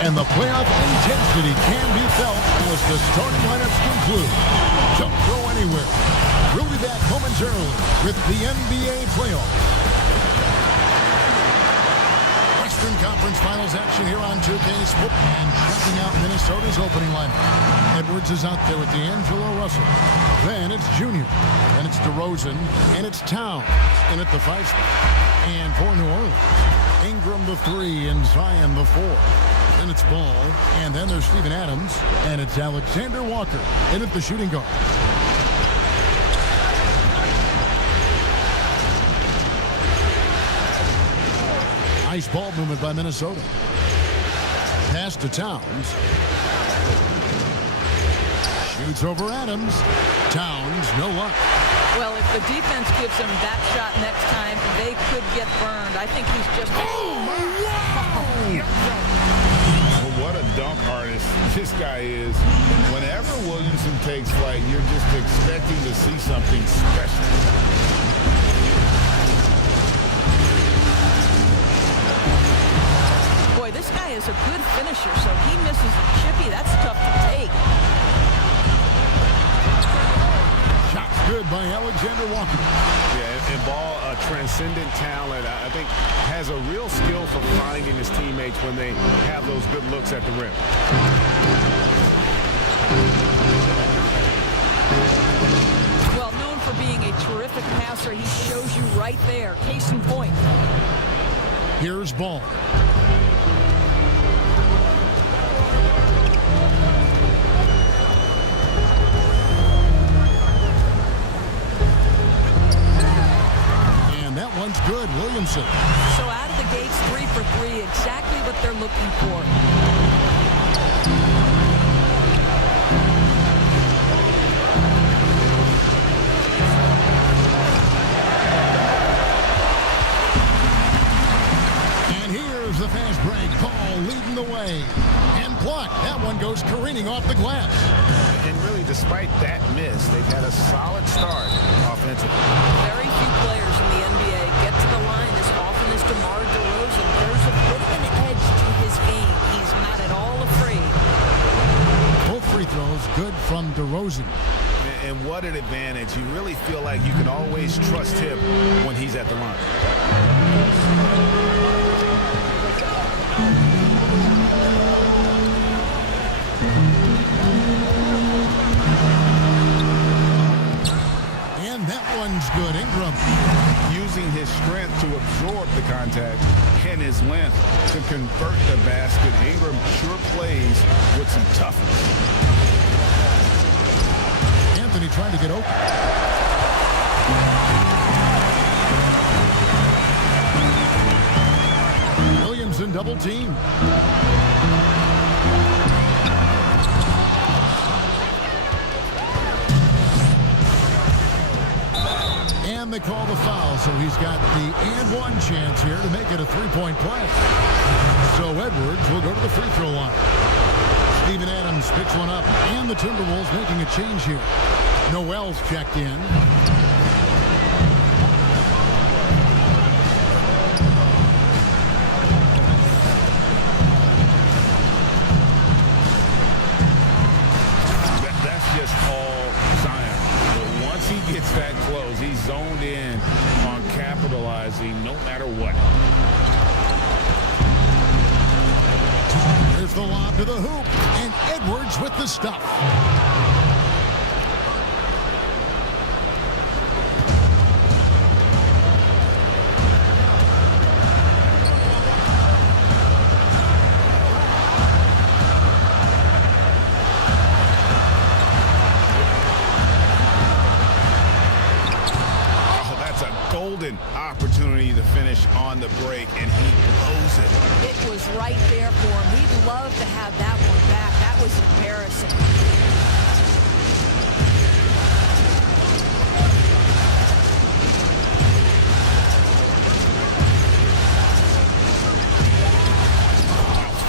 And the playoff intensity can be felt as the starting lineups conclude. Don't go anywhere. We'll be back momentarily with the NBA playoffs. Western Conference Finals action here on 2K Sports. And checking out Minnesota's opening lineup. Edwards is out there with D'Angelo Russell. Then it's Junior. Then it's DeRozan. And it's Towns in at the 5 spot. And for New Orleans, Ingram the 3 and Zion the 4. Then it's Ball, and then there's Steven Adams, and it's Alexander Walker in at the shooting guard. Nice ball movement by Minnesota. Pass to Towns. Shoots over Adams. Towns, no luck. Well, if the defense gives him that shot next time, they could get burned. I think he's just... What a dunk artist this guy is. Whenever Williamson takes flight, you're just expecting to see something special. Boy, this guy is a good finisher, so he misses a chippy. That's tough to take. Shots good by Alexander Walker. Yeah, And Ball, a transcendent talent, I think has a real skill for finding his teammates when they have those good looks at the rim. Well, known for being a terrific passer, he shows you right there. Case in point. Here's Ball. And that one's good, Williamson. So out of the gates, 3 for 3, exactly what they're looking for. The fast break, Paul leading the way. And blocked. That one goes careening off the glass. And really, despite that miss, they've had a solid start offensively. Very few players in the NBA get to the line as often as DeMar DeRozan. There's a bit of an edge to his game. He's not at all afraid. Both free throws good from DeRozan. And what an advantage. You really feel like you can always trust him when he's at the line. And that one's good. Ingram. Using his strength to absorb the contact and his length to convert the basket. Ingram sure plays with some toughness. Anthony trying to get open. Williamson double team. And they call the foul, so he's got the and one chance here to make it a three-point play. So Edwards will go to the free throw line. Steven Adams picks one up, and the Timberwolves making a change here. Noel's checked in. That's just all Zion. But once he gets that close, he's zoned in on capitalizing no matter what. There's the lob to the hoop, and Edwards with the stuff. Golden opportunity to finish on the break, and he blows it. It was right there for him. He'd love to have that one back. That was embarrassing.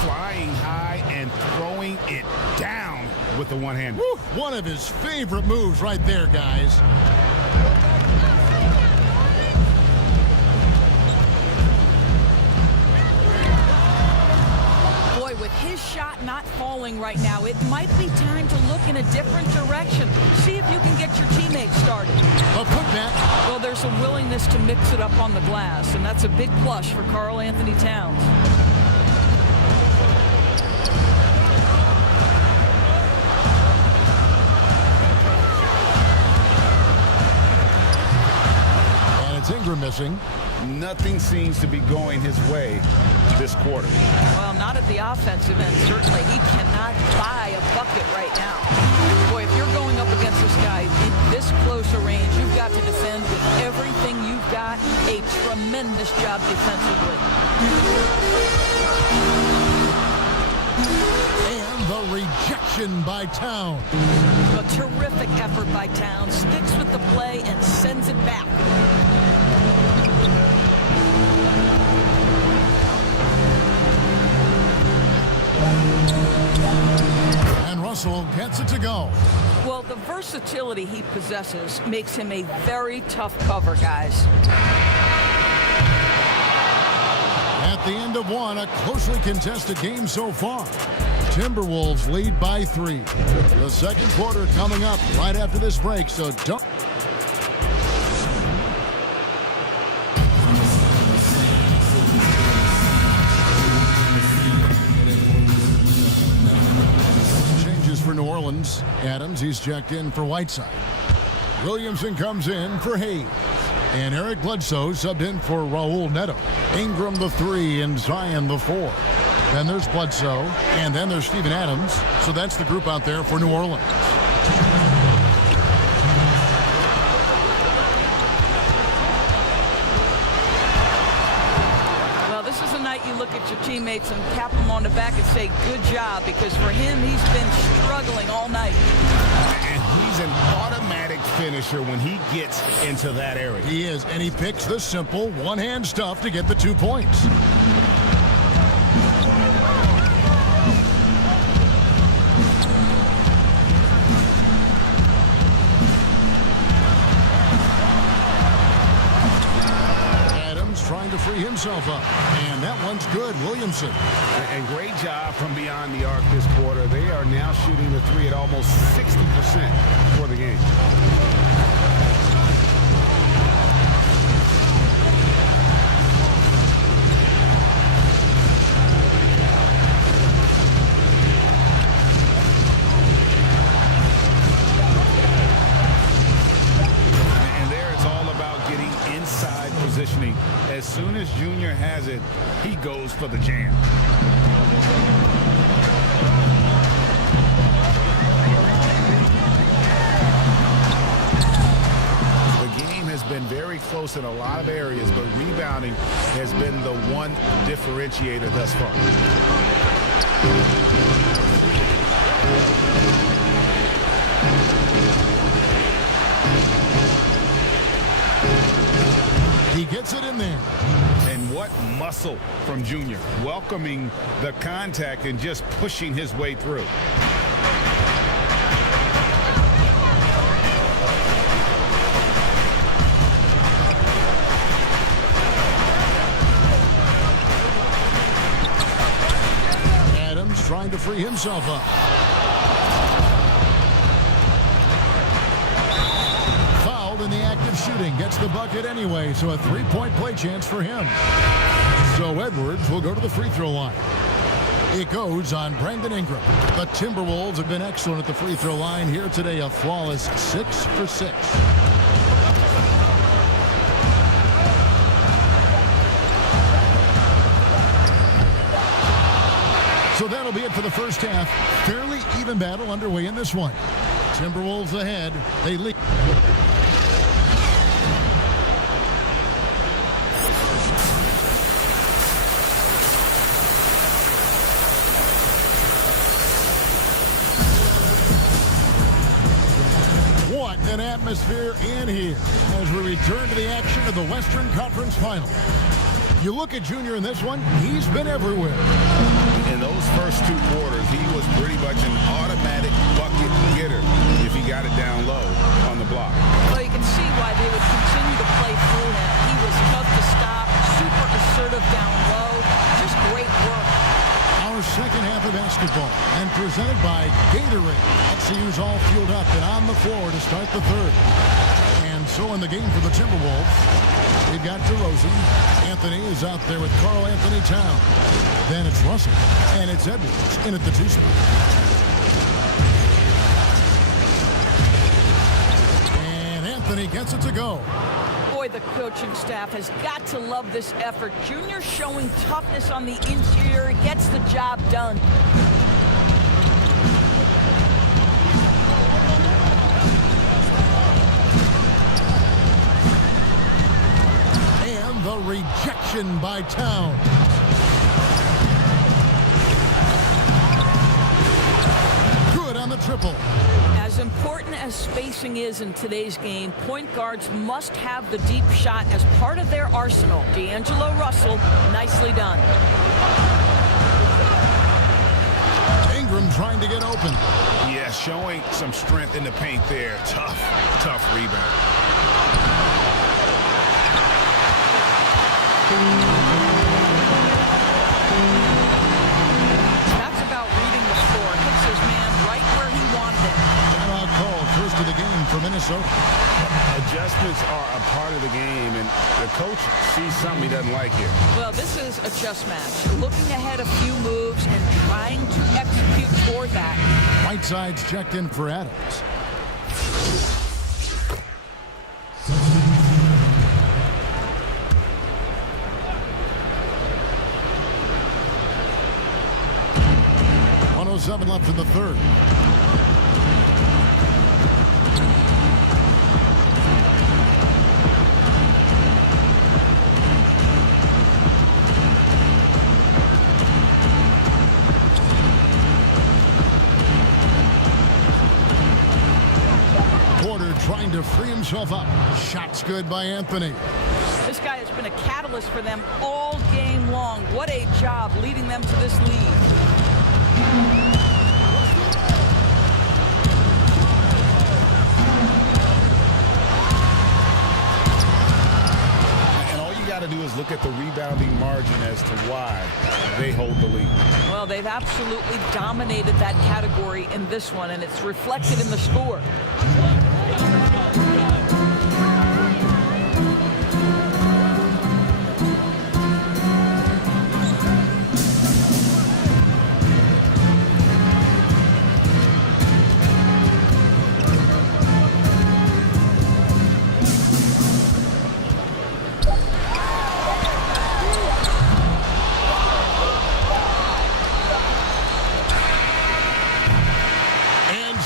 Flying high and throwing it down with the one hand. One of his favorite moves right there, guys. His shot not falling right now. It might be time to look in a different direction. See if you can get your teammates started. A putback. Well, there's a willingness to mix it up on the glass, and that's a big plus for Karl Anthony Towns. And it's Ingram missing. Nothing seems to be going his way this quarter. Well, not at the offensive end. Certainly, he cannot buy a bucket right now. Boy, if you're going up against this guy in this close a range, you've got to defend with everything you've got. A tremendous job defensively. And the rejection by Towns. A terrific effort by Towns. Sticks with the play and sends it back. And Russell gets it to go. Well, the versatility he possesses makes him a very tough cover, guys. At the end of one, a closely contested game so far. Timberwolves lead by 3. The second quarter coming up right after this break, so don't... Adams. He's checked in for Whiteside. Williamson comes in for Hayes. And Eric Bledsoe subbed in for Raul Neto. Ingram the 3 and Zion the 4. Then there's Bledsoe, and then there's Steven Adams. So that's the group out there for New Orleans. Well, this is a night you look at your teammates and tap them on the back and say, good job, because for him, he's been struggling all night. And he's an automatic finisher when he gets into that area. He is, and he picks the simple one-hand stuff to get the 2 points. Trying to free himself up, and that one's good. Williamson. And great job from beyond the arc this quarter. They are now shooting the 3 at almost 60% for the game. Positioning. As soon as Junior has it, he goes for the jam. The game has been very close in a lot of areas, but rebounding has been the one differentiator thus far. He gets it in there. And what muscle from Junior, welcoming the contact and just pushing his way through. Adams trying to free himself up. In the act of shooting, gets the bucket anyway, so a 3-point play chance for him. So Edwards will go to the free throw line. It goes on Brandon Ingram. The Timberwolves have been excellent at the free throw line here today, a flawless 6 for 6. So that'll be it for the first half. Fairly even battle underway in this one. Timberwolves ahead. They lead. What an atmosphere in here as we return to the action of the Western Conference Final. You look at Junior in this one, he's been everywhere. In those first 2 quarters, he was pretty much an automatic bucket getter if he got it down low on the block. Well, you can see why they would continue to play through him. He was tough to stop, super assertive down low, just great work. Our second half of basketball, and presented by Gatorade. XCU's all fueled up and on the floor to start the third. And so in the game for the Timberwolves, we've got DeRozan. Anthony is out there with Karl Anthony Towns. Then it's Russell, and it's Edwards in at the 2 spot. And Anthony gets it to go. Boy, the coaching staff has got to love this effort. Junior showing toughness on the interior, gets the job done. And the rejection by Towns. Good on the triple. As important as spacing is in today's game, point guards must have the deep shot as part of their arsenal. D'Angelo Russell, nicely done. Ingram trying to get open. Yeah, showing some strength in the paint there. Tough rebound. That's about reading the floor. Hits his man right where he wanted it. Timeout call, first of the game for Minnesota. Adjustments are a part of the game, and the coach sees something he doesn't like here. Well, this is a chess match. Looking ahead a few moves and trying to execute toward that. Whiteside's checked in for Adams. .107 left in the third. Trying to free himself up. Shot's good by Anthony. This guy has been a catalyst for them all game long. What a job leading them to this lead. And all you got to do is look at the rebounding margin as to why they hold the lead. Well, they've absolutely dominated that category in this one, and it's reflected in the score.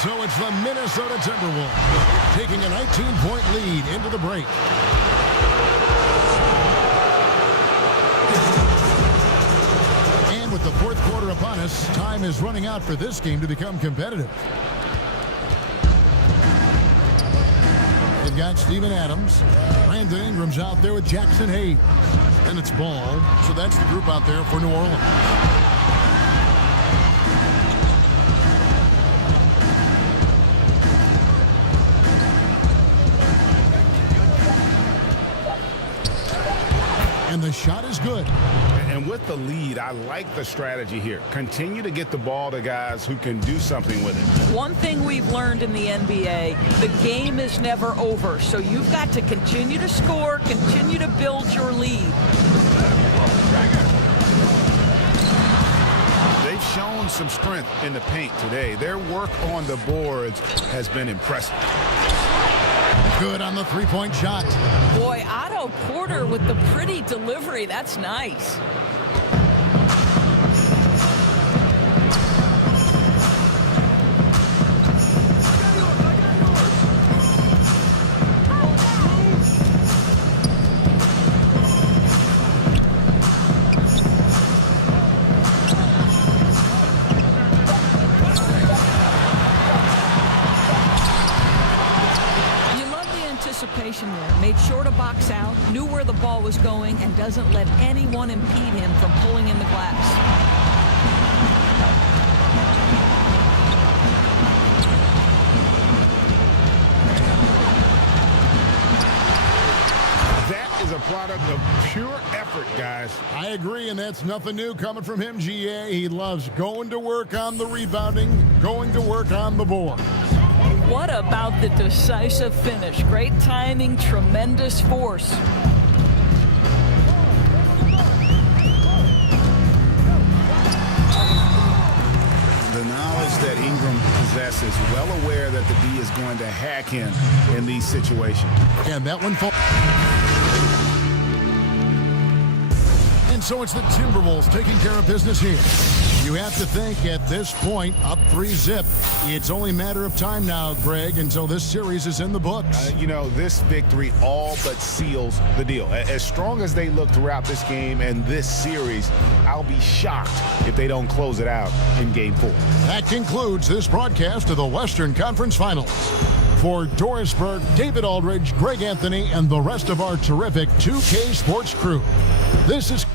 So it's the Minnesota Timberwolves taking a 19-point lead into the break. And with the fourth quarter upon us, time is running out for this game to become competitive. They've got Steven Adams. Brandon Ingram's out there with Jackson Hayes. And it's Ball. So that's the group out there for New Orleans. And the shot is good. And with the lead, I like the strategy here. Continue to get the ball to guys who can do something with it. One thing we've learned in the NBA, the game is never over. So you've got to continue to score, continue to build your lead. They've shown some strength in the paint today. Their work on the boards has been impressive. Good on the three-point shot. Boy, Otto Porter with the pretty delivery. That's nice. There. Made sure to box out, knew where the ball was going, and doesn't let anyone impede him from pulling in the glass. That is a product of pure effort, guys. I agree, and that's nothing new coming from him, GA. He loves going to work on the rebounding, going to work on the board. What about the decisive finish? Great timing, tremendous force. The knowledge that Ingram possesses, well aware that the D is going to hack him in these situations. And that one falls. And so it's the Timberwolves taking care of business here. You have to think at this point, up 3-0. It's only a matter of time now, Greg, until this series is in the books. You know, this victory all but seals the deal. As strong as they look throughout this game and this series, I'll be shocked if they don't close it out in Game 4. That concludes this broadcast of the Western Conference Finals. For Doris Burke, David Aldridge, Greg Anthony, and the rest of our terrific 2K Sports crew, this is